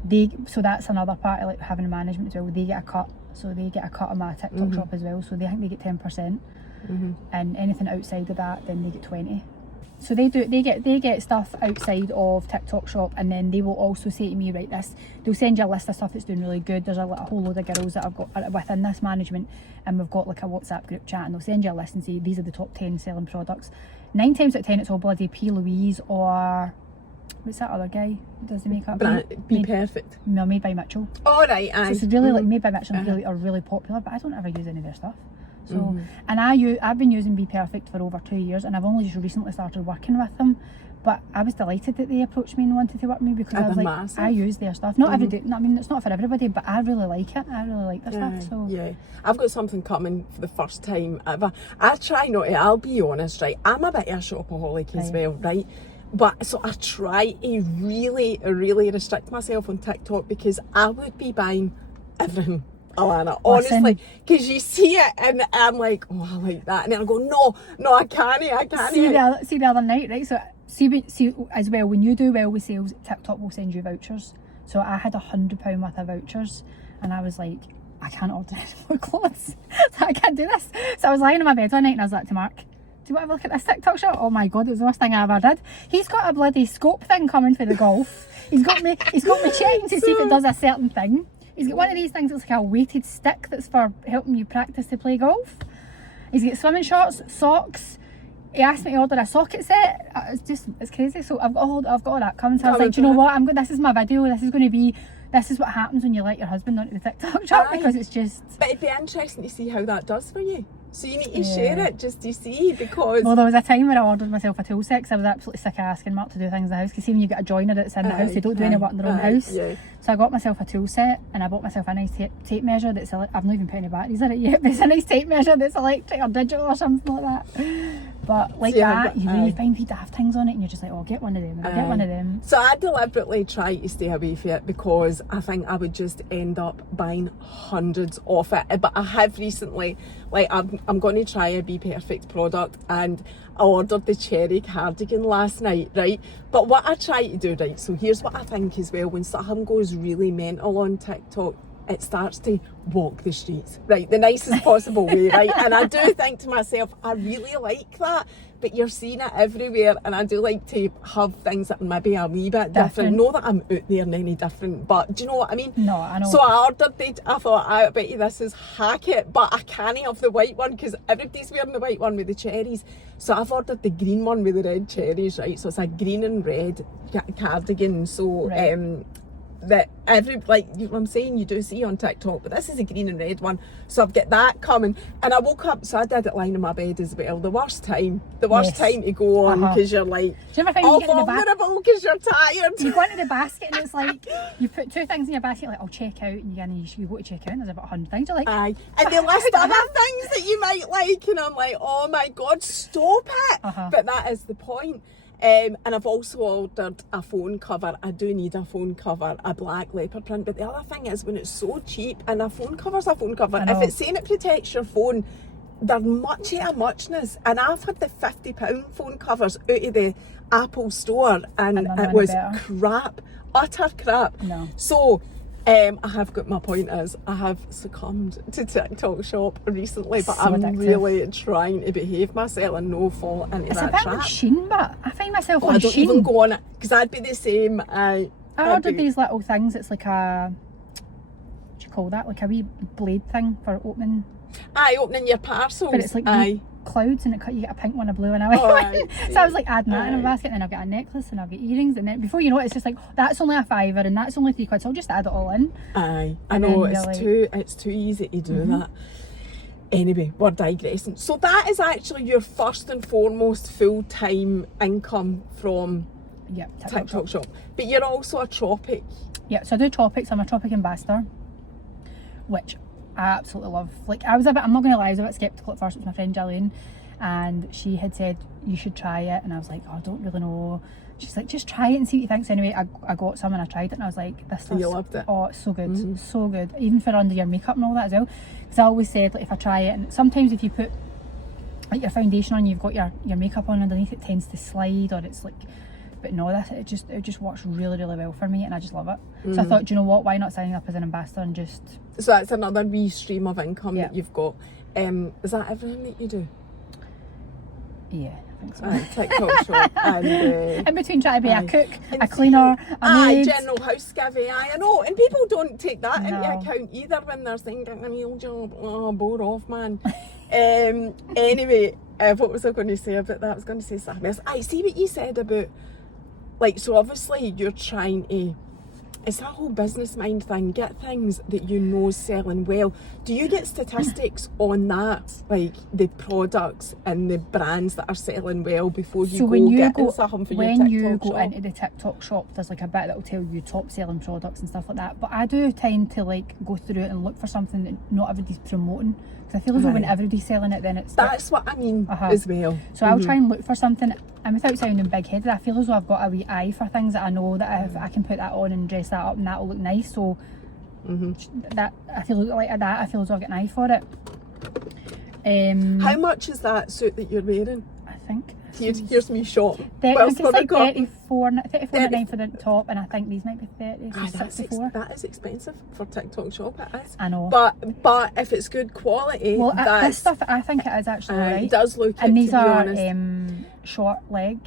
that's another part of like having a management as well. They get a cut. So they get a cut of my TikTok shop as well. So I think they get 10%, and anything outside of that, then they get 20%. So they get stuff outside of TikTok shop, and then they will also say to me, right, they'll send you a list of stuff that's doing really good. There's a whole load of girls that I've got within this management, and we've got like a WhatsApp group chat, and they'll send you a list and say these are the top 10 selling products. 9 times out of 10 it's all bloody P. Louise or what's that other guy who does the makeup? Be Perfect. No, Made by Mitchell. All right, aye. So it's really like Made by Mitchell are really popular, but I don't ever use any of their stuff. So, and I've been using Be Perfect for over 2 years, and I've only just recently started working with them. But I was delighted that they approached me and wanted to work with me because I was like, massive. I use their stuff. Not every day. I mean, it's not for everybody, but I really like it. I really like their stuff. So yeah, I've got something coming for the first time ever. I try not to. I'll be honest, right? I'm a bit of a shopaholic as well, right? But so I try to really, really restrict myself on TikTok because I would be buying everything. Alana, honestly, because you see it and I'm like, oh, I like that, and then I go, no, I can't. See the other night, right? So see as well, when you do well with sales, TikTok will send you vouchers. So I had £100 worth of vouchers, and I was like, I can't order any more clothes. So I can't do this. So I was lying in my bed one night and I was like to Mark, do you want to look at this TikTok shop? Oh my god, it was the worst thing I ever did. He's got a bloody scope thing coming for the golf. He's got me checking to see if it does a certain thing. He's got one of these things that's like a weighted stick that's for helping you practice to play golf. He's got swimming shorts, socks. He asked me to order a socket set. It's crazy. So I've got all that coming. So I was like, do you know what? This is my video. This is what happens when you let your husband onto the TikTok shop, because it's just. But it'd be interesting to see how that does for you. So you need to share it just to see, because. Well, there was a time where I ordered myself a tool set because I was absolutely sick of asking Mark to do things in the house. Because see, when you get a joiner that's in the house, they don't do any work in their own house. Yeah. So I got myself a tool set, and I bought myself a nice tape measure that's I've not even put any batteries in it yet, but it's a nice tape measure that's electric or digital or something like that. But like you really find wee daft things on it, and you're just like, oh, get one of them, get one of them. So I deliberately try to stay away from it because I think I would just end up buying hundreds of it. But I have recently, like, I'm going to try a Be Perfect product, and I ordered the cherry cardigan last night, right? But what I try to do, right, so here's what I think as well, when something goes really mental on TikTok, it starts to walk the streets, right, the nicest possible way, right? And I do think to myself, I really like that, but you're seeing it everywhere, and I do like to have things that maybe are a wee bit different. Not that I'm out there in any different, but do you know what I mean? No, I know. So I ordered it. I thought, I bet you this is hack it, but I can't have the white one because everybody's wearing the white one with the cherries. So I've ordered the green one with the red cherries, right? So it's a green and red cardigan. So that I'm saying you do see on TikTok, but this is a green and red one, so I've got that coming. And I woke up, so I did it lying in my bed as well. The worst time to go on, because you're like all vulnerable because you're tired. You go into the basket and it's like you put 2 things in your basket, like I'll check out, and you go to check out and there's about 100 things. You're like, aye, and they list other things that you might like, and I'm like, oh my god, stop it. But that is the point. And I've also ordered a phone cover. I do need a phone cover, a black leopard print. But the other thing is, when it's so cheap, and a phone cover's a phone cover, if it's saying it protects your phone, they're much of a muchness. And I've had the £50 phone covers out of the Apple store, and it was crap, utter crap. No. So I have got, my point is, I have succumbed to TikTok shop recently, but I'm really trying to behave myself and no fall into that trap. It's a bit like Shein, but I find myself on Shein. I don't even go on it, because I'd be the same. I ordered these little things. It's like a, what do you call that? Like a wee blade thing for opening. Opening your parcels. But it's like clouds, and you get a pink one, a blue, and a white one. So I was like adding that in a basket, and then I've got a necklace, and I've got earrings, and then before you know it, it's just like, that's only a £5 and that's only £3, so I'll just add it all in. I know, it's too easy to do that. Anyway, we're digressing. So that is actually your first and foremost full-time income from TikTok shop. But you're also a Tropic. Yeah, so I do Tropics. I'm a Tropic ambassador, which I absolutely love. Like, I'm not going to lie, I was a bit sceptical at first. It was my friend Jillian, and she had said you should try it, and I was like, I don't really know. She's like, just try it and see what you think. So anyway, I got some and I tried it, and I was like, this stuff, you loved it. Oh, it's so good, so good, even for under your makeup and all that as well. Because I always said, like, if I try it, and sometimes if you put like your foundation on, you've got your makeup on underneath, it tends to slide, or it's like, but no, it just works really, really well for me, and I just love it. So I thought, do you know what, why not sign up as an ambassador and just... So that's another wee stream of income that you've got. Is that everything that you do? Yeah, I think so. TikTok shop, and in between trying to be a cook, a cleaner, a maid, general housekeeping. I know, and people don't take that into account either when they're saying, "Get a meal job." Oh, bore off, man. Anyway, what was I going to say about that? I was going to say something else. I see what you said about, like, so obviously you're trying to, it's that whole business mind thing, get things that you know selling well. Do you get statistics on that, like the products and the brands that are selling well before you get something for your TikTok shop? When you go into the TikTok shop, there's like a bit that will tell you top selling products and stuff like that, but I do tend to like go through it and look for something that not everybody's promoting, because I feel as though when everybody's selling it, then it's... That's what I mean as well. So I'll try and look for something, and without sounding big-headed, I feel as though I've got a wee eye for things that I know that if I can put that on and dress that up, and that'll look nice. So that I feel like that. I feel as though I've got an eye for it. How much is that suit that you're wearing? I think... Here's me shop. I think it's like 34.99 for the top, and I think these might be 30, so 64. That is expensive for TikTok shop, it is. I know. But if it's good quality, well, this stuff I think it is actually right. It does look. And these are short leg.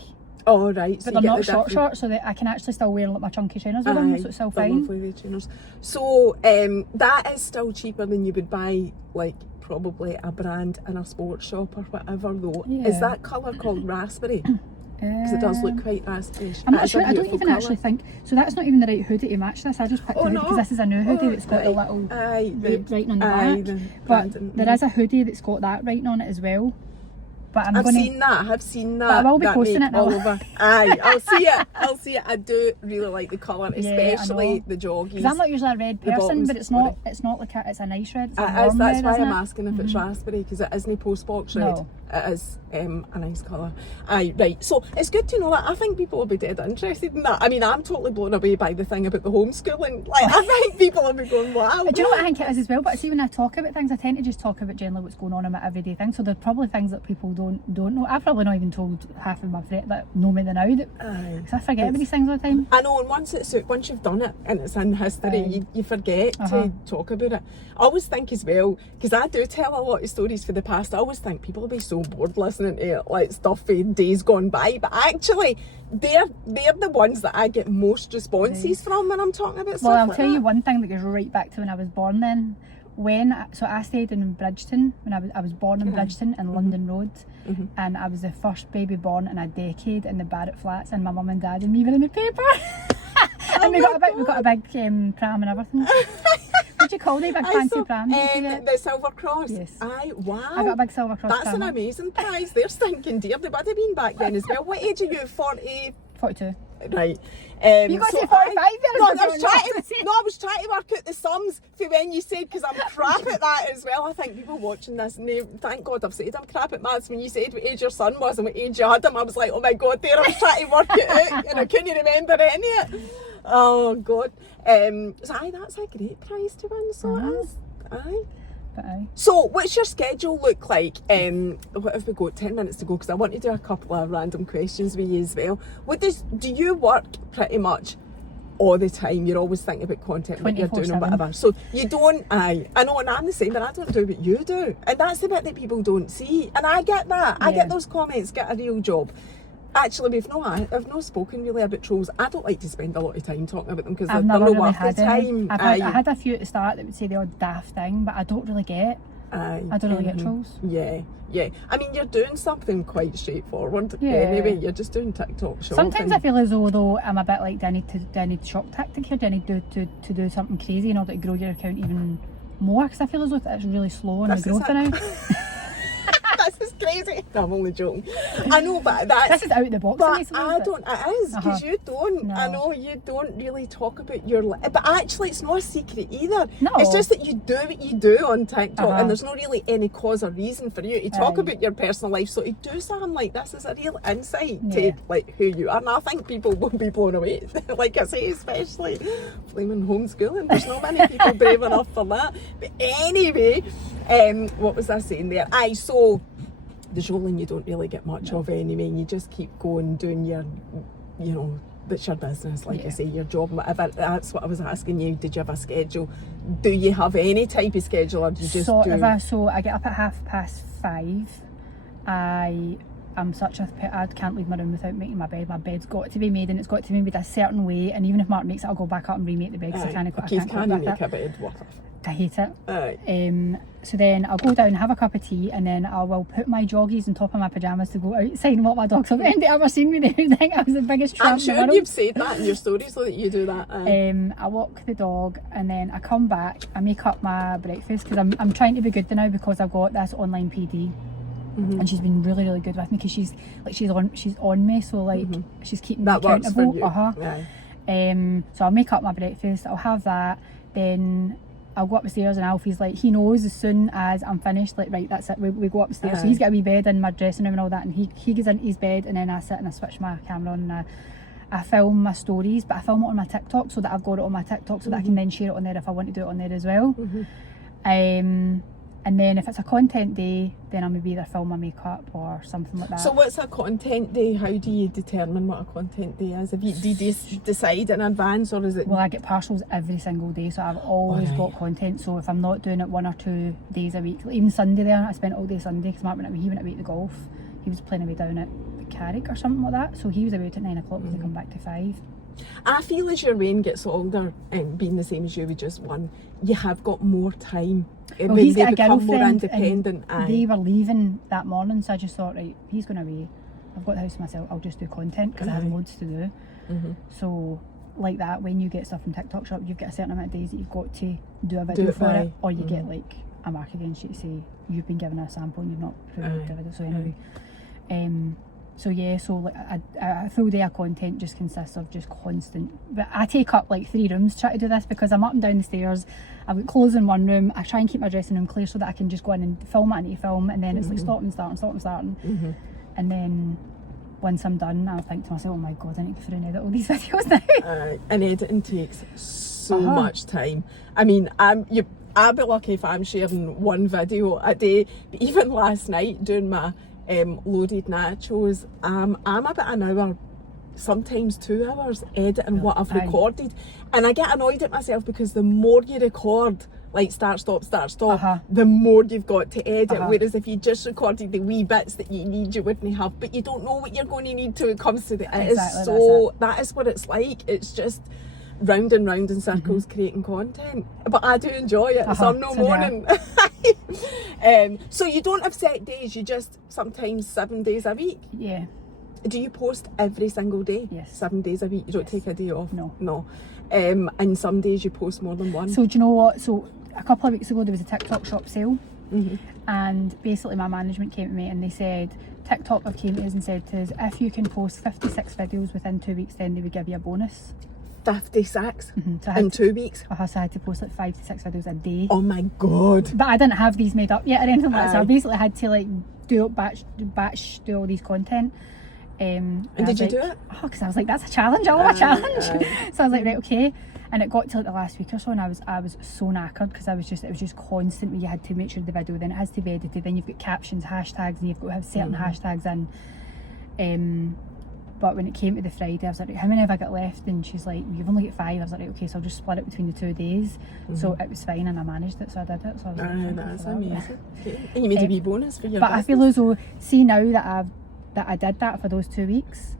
Oh right, but they're not short, so that I can actually still wear like my chunky trainers with them, so it's still fine. Lovely trainers. So that is still cheaper than you would buy, like, probably a brand in a sports shop or whatever though. Yeah. Is that colour called raspberry? Because it does look quite raspberry. I'm not sure, I don't even actually think, so that's not even the right hoodie to match this. I just picked a hoodie because this is a new hoodie that's got a little writing on the back. But there is a hoodie that's got that writing on it as well. But I've seen that. But I will be posting it now. All over. I'll see it. I do really like the colour, especially the joggies. Because I'm not usually a red person, but it's not like it's a nice red. That's why I'm asking if it's raspberry, because it isn't post box red. No. It is a nice colour. Right, so it's good to know that. I think people will be dead interested in that. I mean, I'm totally blown away by the thing about the homeschooling. Like, I think people will be going, wow. Do you know what I think it is as well? But see, when I talk about things, I tend to just talk about generally what's going on in my everyday thing. So there's probably things that people don't know. I've probably not even told half of my friends that know me now, because I forget about these things all the time. I know, and once you've done it and it's in history, you forget to talk about it. I always think as well, because I do tell a lot of stories for the past, I always think people will be so bored listening to like stuff for days gone by, but actually they're the ones that I get most responses from when I'm talking about stuff. Well, I'll tell you one thing that goes right back to when I was born then. So I stayed in Bridgeton when I was born in Bridgeton in London Road, and I was the first baby born in a decade in the Barrett flats, and my mum and dad and me were in the paper. And we got a big pram and everything. What do you call the big fancy pram? The Silver Cross. Yes. Aye, wow. I got a big Silver Cross That's pram. an amazing prize. They're stinking dear. They would have been back then as well. What age are you? 40? 42. Right. You got to say 45 No, I was trying to work out the sums for when you said, because I'm crap at that as well. I think people watching this, thank God I've said I'm crap at maths. When you said what age your son was and what age you had him, I was like, oh my God, there I was trying to work it out and I couldn't remember any of it. Oh God. So aye, that's a great prize to win, so it is. Aye. So what's your schedule look like? What have we got? 10 minutes to go, because I want to do a couple of random questions with you as well. Do you work pretty much all the time? You're always thinking about content, what you're doing or whatever. So you don't, I know, and I'm the same, but I don't do what you do. And that's the bit that people don't see. And I get that. I get those comments, get a real job. Actually, I've not spoken really about trolls. I don't like to spend a lot of time talking about them because they're not really worth the time. I had a few at the start that would say the odd daft thing, but I don't really get. I don't really get trolls. Yeah. I mean, you're doing something quite straightforward. Anyway, you're just doing TikTok shopping. Sometimes I feel as though I'm a bit like, do I need shock tactic here? Do I need to do something crazy in order to grow your account even more? Because I feel as though it's really slow on the growth now. This is crazy. No, I'm only joking. I know, but this is out of the box. But I don't. It is, because you don't. No. I know you don't really talk about your life, but actually, it's not a secret either. No, it's just that you do what you do on TikTok, and there's not really any cause or reason for you to talk about your personal life. So to do something like this is a real insight to like who you are, and I think people will be blown away. Like I say, especially blaming homeschooling. There's not many people brave enough for that. But anyway, what was I saying there? So the trolling you don't really get much of anyway, and you just keep going doing your, that's your business, like I say, your job, whatever. That's what I was asking you. Did you have a schedule? Do you have any type of schedule, or do you just So I get up at 5:30. I'm such I can't leave my room without making my bed. My bed's got to be made, and it's got to be made a certain way, and even if Mark makes it, I'll go back up and remake the bed, because I can't make a bed work. I hate it. So then I'll go down, have a cup of tea, and then I will put my joggies on top of my pyjamas to go outside and walk my dogs. Have any ever seen me? They would think I was the biggest tramp in the world. I'm sure you've said that in your stories, so that you do that. I walk the dog, and then I come back, I make up my breakfast, because I'm trying to be good now, because I've got this online PD. And she's been really, really good with me, because she's on me, so like she's keeping me accountable. So I'll make up my breakfast, I'll have that, then I'll go upstairs, and Alfie's like, he knows as soon as I'm finished, like, right, that's it, we go upstairs. So he's got a wee bed in my dressing room and all that, and he goes into his bed, and then I sit and I switch my camera on, and I film my stories, but I film it on my TikTok, so that I've got it on my TikTok, so that I can then share it on there if I want to do it on there as well. And then if it's a content day, then I'll maybe either film my makeup or something like that. So what's a content day? How do you determine what a content day is? Do you decide in advance, or is it? Well, I get partials every single day, so I've always got content. So if I'm not doing it 1 or 2 days a week, like even Sunday there, I spent all day Sunday, because Mark went away to golf. He was playing away down at Carrick or something like that, so he was away at 9 o'clock because they come back to 5. I feel as your Wayne gets older, and being the same as you with just one, you have got more time. Well, he's got a girlfriend, more independent. They were leaving that morning, so I just thought, right, he's going away, I've got the house to myself, I'll just do content, because I have loads to do. So like that, when you get stuff from TikTok Shop, you've got a certain amount of days that you've got to do a video for it, or you get like a mark against you to say you've been given a sample and you've not provided a video. So anyway, so like a full day of content just consists of just constant, but I take up like 3 rooms trying to do this, because I'm up and down the stairs, I've got clothes in one room, I try and keep my dressing room clear so that I can just go in and film what I need to film, and then it's like stop and starting, and then once I'm done, I'll think to myself, oh my God, I need to go through and edit all these videos now. And editing takes so much time. I mean, I'd be lucky if I'm sharing 1 video a day, but even last night doing my loaded nachos, I'm about an hour, sometimes 2 hours editing what I've recorded, and I get annoyed at myself, because the more you record, like start stop, the more you've got to edit, whereas if you just recorded the wee bits that you need, you wouldn't have, but you don't know what you're going to need till it comes to that is what it's like. It's just round and round in circles creating content, but I do enjoy it, so I'm no moaning. So you don't have set days, you just sometimes 7 days a week? Do you post every single day? Yes. 7 days a week? You don't Yes. take a day off? No. No. And some days you post more than one? So do you know what? So a couple of weeks ago there was a TikTok shop sale, Mm-hmm. and basically my management came to me and they said, TikTok have came to us and said to us, if you can post 56 videos within 2 weeks, then they would give you a bonus. 56 So I had in 2 weeks? So I had to post like 5 to 6 videos a day. Oh my God. But I didn't have these made up yet or anything like that, so I Aye. basically had to like do all these content. And did you do it? Oh, because I was like, that's a challenge, I love a challenge. Aye. So I was like, right, okay. And it got to like the last week or so, and I was so knackered because it was just constantly, you had to make sure the video, then it has to be edited, then you've got captions, hashtags, and you've got to have certain hashtags in. But when it came to the Friday, I was like, right, how many have I got left? And she's like, you've only got 5. I was like, right, okay, so I'll just split it between the 2 days. So it was fine, and I managed it, so I did it. So I was like, thank you That's for that. amazing. Okay. And you made a wee bonus for your But I business. feel as though, see now that I did that for those 2 weeks,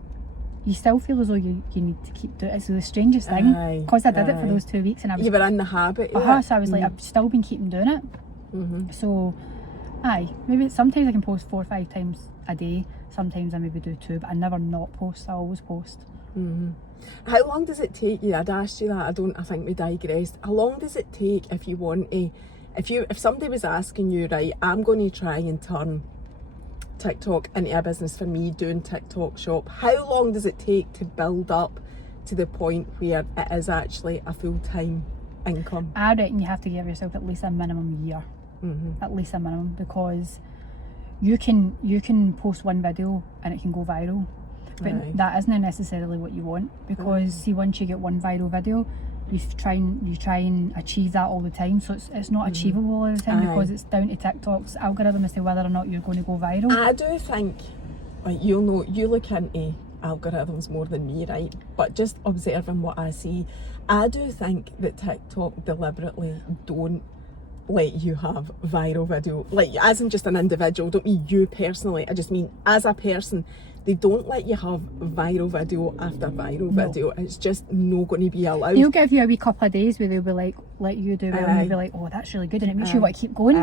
you still feel as though you need to keep doing it. It's the strangest thing, Aye, because I did it for aye. those 2 weeks, and I was You were in the habit. so I was like, I've still been keeping doing it. So aye, maybe sometimes I can post 4 or 5 times a day, sometimes I maybe do 2, but I never not post, I always post. How long does it take you? I'd asked you that. I think we digressed. How long does it take if you want to, if somebody was asking you, right, I'm going to try and turn TikTok into a business for me, doing TikTok shop, how long does it take to build up to the point where it is actually a full-time income? I reckon you have to give yourself at least a minimum year, at least a minimum, because you can post one video and it can go viral, but Aye. that isn't necessarily what you want, because see, once you get one viral video, you try and achieve that all the time, so it's not achievable all the time, because it's down to TikTok's algorithm as to whether or not you're going to go viral. I do think, like, you'll know, you look into algorithms more than me, right? But just observing what I see, I do think that TikTok deliberately don't let you have viral video, like, as in just an individual, don't mean you personally, I just mean as a person. They don't let you have viral video after viral video. It's just not going to be allowed. They'll give you a wee couple of days where they'll be like, let you do well, and you'll be like, oh, that's really good, and it makes you want to keep going.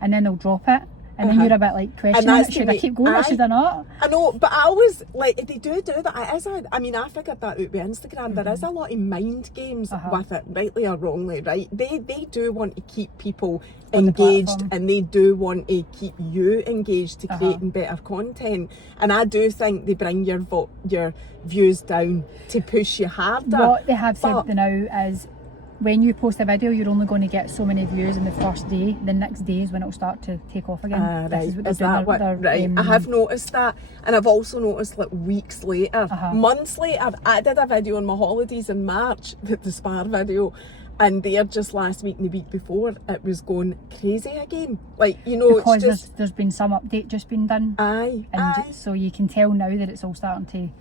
And then they'll drop it, and then you're a bit like questioning it, should I keep going or should I not? I know, but I always, like, if they do that, I mean, I figured that out with Instagram, there is a lot of mind games with it, rightly or wrongly, right? They do want to keep people engaged, and they do want to keep you engaged to creating better content, and I do think they bring your views down to push you harder. What they have said now is, when you post a video, you're only going to get so many views in the first day. The next day is when it'll start to take off again. Right. I have noticed that, and I've also noticed, like, weeks later, months later. I did a video on my holidays in March, the Spar video, and there just last week and the week before, it was going crazy again. Like, you know, because it's just, there's been some update just been done. So you can tell now that it's all starting to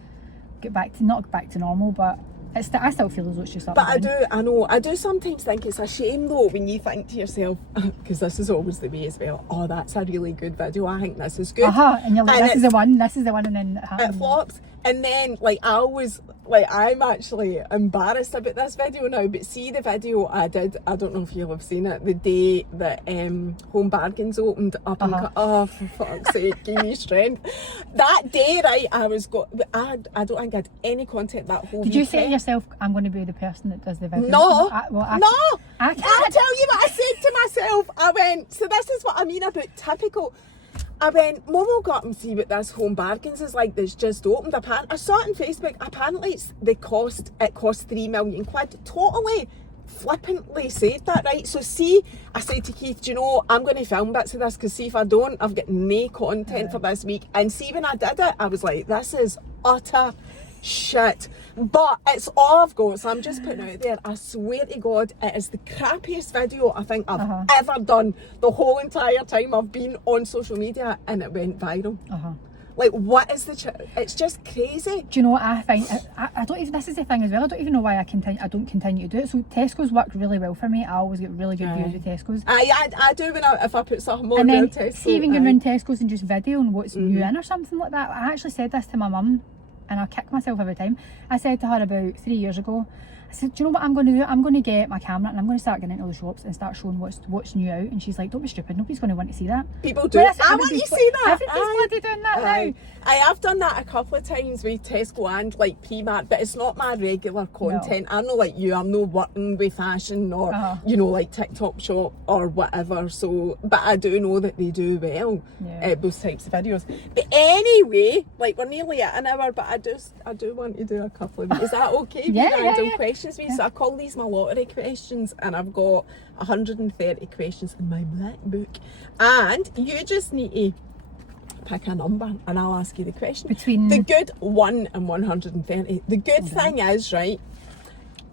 get back to, not back to normal, but I still feel as though it's just up. But I do sometimes think it's a shame though when you think to yourself, because this is always the way as well, oh, that's a really good video, I think this is good. And you're like, this is the one, and then it flops. And then, like, I always, like, I'm actually embarrassed about this video now, but see the video I did, I don't know if you'll have seen it, the day that Home Bargains opened up in, oh, for fuck's sake, give me strength. That day, right, I don't think I had any content that whole weekend. Did you say to yourself, I'm going to be the person that does the video? No, I I'll tell you what I said to myself. I went, so this is what I mean about typical. I went, Mum will go up and see what this Home Bargains is like that's just opened. I saw it on Facebook. Apparently it cost 3 million quid. Totally flippantly said that, right? So see, I said to Keith, do you know, I'm going to film bits of this, because see, if I don't, I've got no content for this week. And see, when I did it, I was like, this is utter shit, but it's all I've got, so I'm just putting it out there. I swear to God, it is the crappiest video I think I've ever done the whole entire time I've been on social media, and it went viral. Like, what is it's just crazy. Do you know what I find? I don't even, this is the thing as well, I don't even know why I don't continue to do it. So Tesco's worked really well for me. I always get really good views with Tesco's. I do if I put something on and then Tesco. See, even going around Tesco's and just videoing what's new in or something like that. I actually said this to my mum, and I kick myself every time. I said to her about 3 years ago, I said, do you know what I'm going to do? I'm going to get my camera and I'm going to start getting into the shops and start showing what's new out. And she's like, don't be stupid, nobody's going to want to see that. People do. I want to see that. Everybody's bloody doing that now. I have done that a couple of times with Tesco and like Primark, but it's not my regular content. No. I'm not like you, I'm not working with fashion or, you know, like TikTok shop or whatever. So, but I do know that they do well, those types of videos. But anyway, like we're nearly at an hour, but I do want to do a couple of these. Is that okay? Random questions. So I call these my lottery questions, and I've got 130 questions in my black book. And you just need to pick a number and I'll ask you the question. Between the good 1 and 130. The good thing is, right,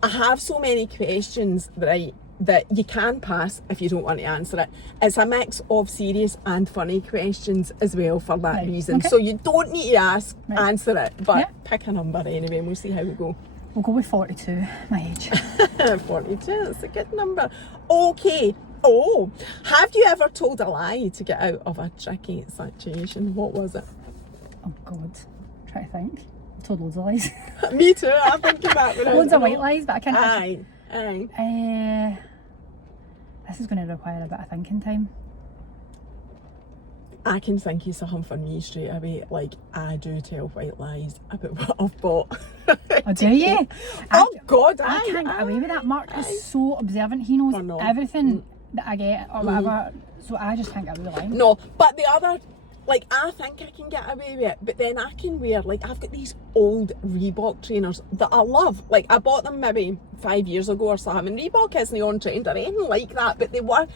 I have so many questions, right, that you can pass if you don't want to answer it. It's a mix of serious and funny questions as well for that reason. Okay. So you don't need to answer it, but pick a number anyway and we'll see how we go. We'll go with 42, my age. 42, that's a good number. Okay. Oh, have you ever told a lie to get out of a tricky situation? What was it? Oh God, try to think. I told loads of lies. Me too, I'm thinking back when loads of white lies, but I can't. Aye. This is going to require a bit of thinking time. I can think of something for me straight away. Like, I do tell white lies about what I've bought. Oh, do you? God, I can't get away with that. Mark is so observant. He knows everything that I get or whatever. So I just can't get away with lying. No, but the other, like, I think I can get away with it, but then I can wear, like, I've got these old Reebok trainers that I love. Like, I bought them maybe 5 years ago or something, and Reebok isn't on trend or anything like that, but it was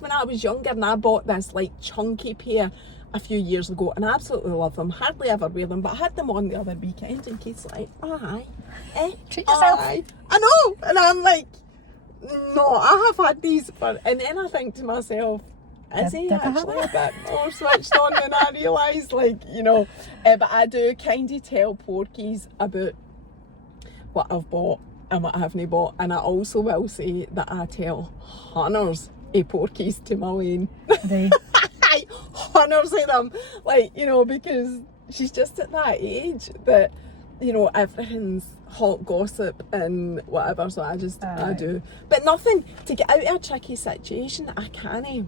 when I was younger, and I bought this, like, chunky pair a few years ago, and I absolutely love them. Hardly ever wear them, but I had them on the other weekend, and Keith's like, treat yourself. I know, and I'm like, no, I have had these, and then I think to myself, is he actually a bit more switched on than I realise? Like, you know, but I do kind of tell porkies about what I've bought and what I haven't bought, and I also will say that I tell hunters of porkies to Marlene. Hunters of them, like, you know, because she's just at that age that, you know, everything's hot gossip and whatever, so I do. But nothing to get out of a tricky situation, I can't.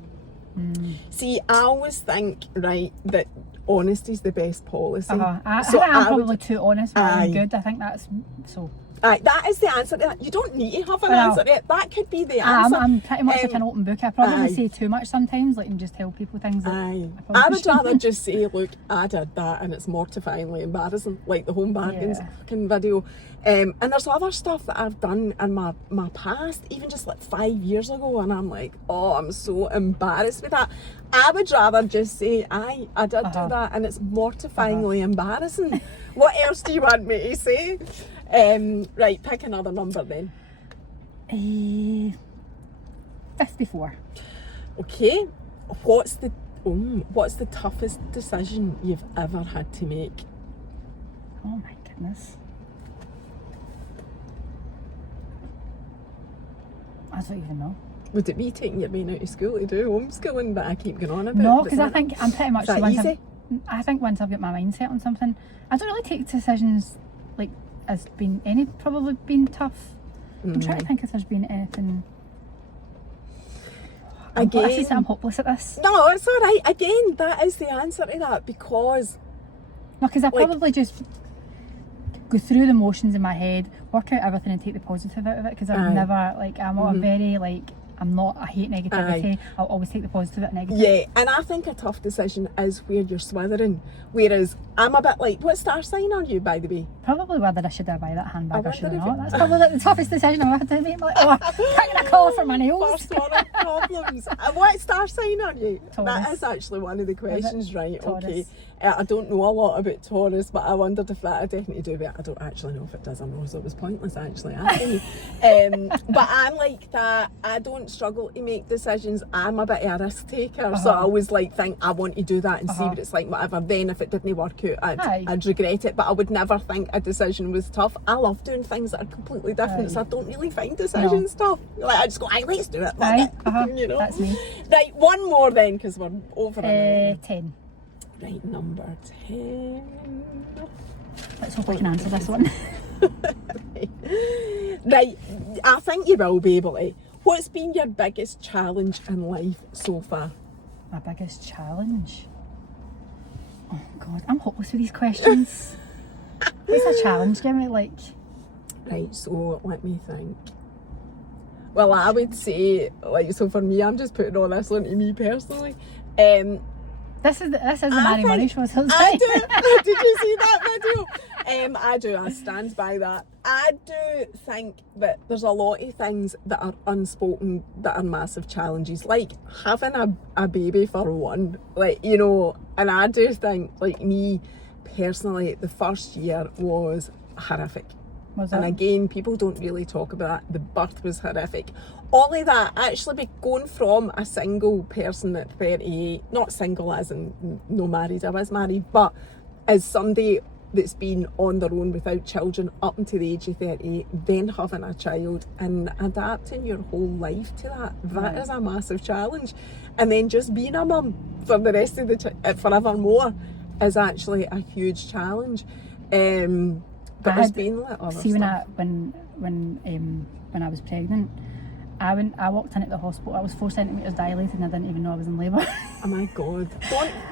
See, I always think, right, that honesty's the best policy. I'm probably too honest rather than good. I think that's so. That is the answer to that. You don't need to have an answer to it. That could be the answer. I'm pretty much like an open book. I probably say too much sometimes, like, and just tell people things that I would rather just say, look, I did that and it's mortifyingly embarrassing, like the home bargains fucking video. And there's other stuff that I've done in my past, even just like 5 years ago, and I'm like, oh, I'm so embarrassed with that. I would rather just say, I did do that and it's mortifyingly embarrassing. What else do you want me to say? Right, pick another number then. 54. Okay. What's the toughest decision you've ever had to make? Oh my goodness. I don't even know. Would it be taking your main out of school to do homeschooling that I keep going on about? No, because I think I'm pretty much easy? I think once I've got my mindset on something, I don't really take decisions like as being probably been tough. I'm trying to think if there's been anything. Again, I'm hopeless at this. No, it's all right. Again, that is the answer to that, because I probably just go through the motions in my head, work out everything and take the positive out of it, because I've never, like, I hate negativity. I'll always take the positive out negative. Yeah, and I think a tough decision is where you're swithering, whereas I'm a bit like, what star sign are you, by the way? Probably whether I should buy that handbag or should I not. That's probably like the toughest decision I've had to make. Like, can't call for my nails. First order problems. What star sign are you? Taurus. That is actually one of the questions, right? Taurus. Okay. I don't know a lot about Taurus, but I wondered if that I definitely do, but I don't actually know if it does or not, so it was pointless actually asking you. But I'm like that. I don't struggle to make decisions. I'm a bit of a risk taker, so I always like think I want to do that and see what it's like, whatever. Then if it didn't work out, I'd regret it, but I would never think a decision was tough. I love doing things that are completely different, so I don't really find decisions tough. Like, I just go, let's do it. You know? That's me. Right, one more then, because we're over 10. Right, number 10. Let's hope I can answer this one. Right, I think you will be able to. What's been your biggest challenge in life so far? My biggest challenge? Oh God, I'm hopeless with these questions. What's a challenge? Give me like... Right, so let me think. Well, I would say, like, so for me, I'm just putting all this onto me personally. This is the Mary Money show. So I do. Did you see that video? I do. I stand by that. I do think that there's a lot of things that are unspoken that are massive challenges, like having a baby for one. Like, you know, and I do think, like me personally, the first year was horrific. And again, people don't really talk about that. The birth was horrific. All of that, actually be going from a single person at 38, not single as in no married, I was married, but as somebody that's been on their own without children up until the age of 38, then having a child and adapting your whole life to that, that is a massive challenge. And then just being a mum for the rest of the forevermore is actually a huge challenge. But there's been like other see stuff. when I was pregnant, I walked in at the hospital. I was 4 centimetres dilated and I didn't even know I was in labour. Oh my God!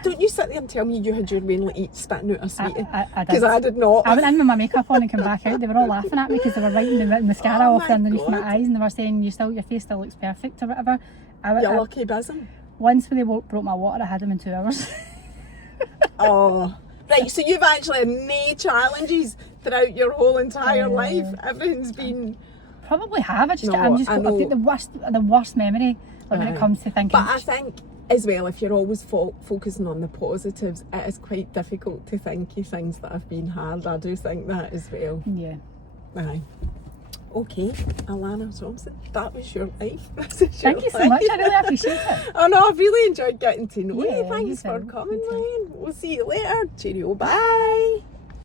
Don't you sit there and tell me you had your mainly spitting out a sweetie? Because I did not. I went in with my makeup on and came back out. They were all laughing at me because they were writing the mascara off underneath my eyes and they were saying your face still looks perfect or whatever. You're lucky, Bism. Once when they brought my water, I had them in 2 hours. Oh, right. So you've actually had no challenges throughout your whole entire life. Everything's been. Probably have. I've got the worst memory when it comes to thinking. But I think as well, if you're always focusing on the positives, it is quite difficult to think of things that have been hard. I do think that as well. Yeah. Aye. Okay, Alana Thompson, that was your life. Thank you so much. I really appreciate it. Oh no, I've really enjoyed getting to know you. Thanks you for too. coming, Ryan. We'll see you later. Cheerio. Bye.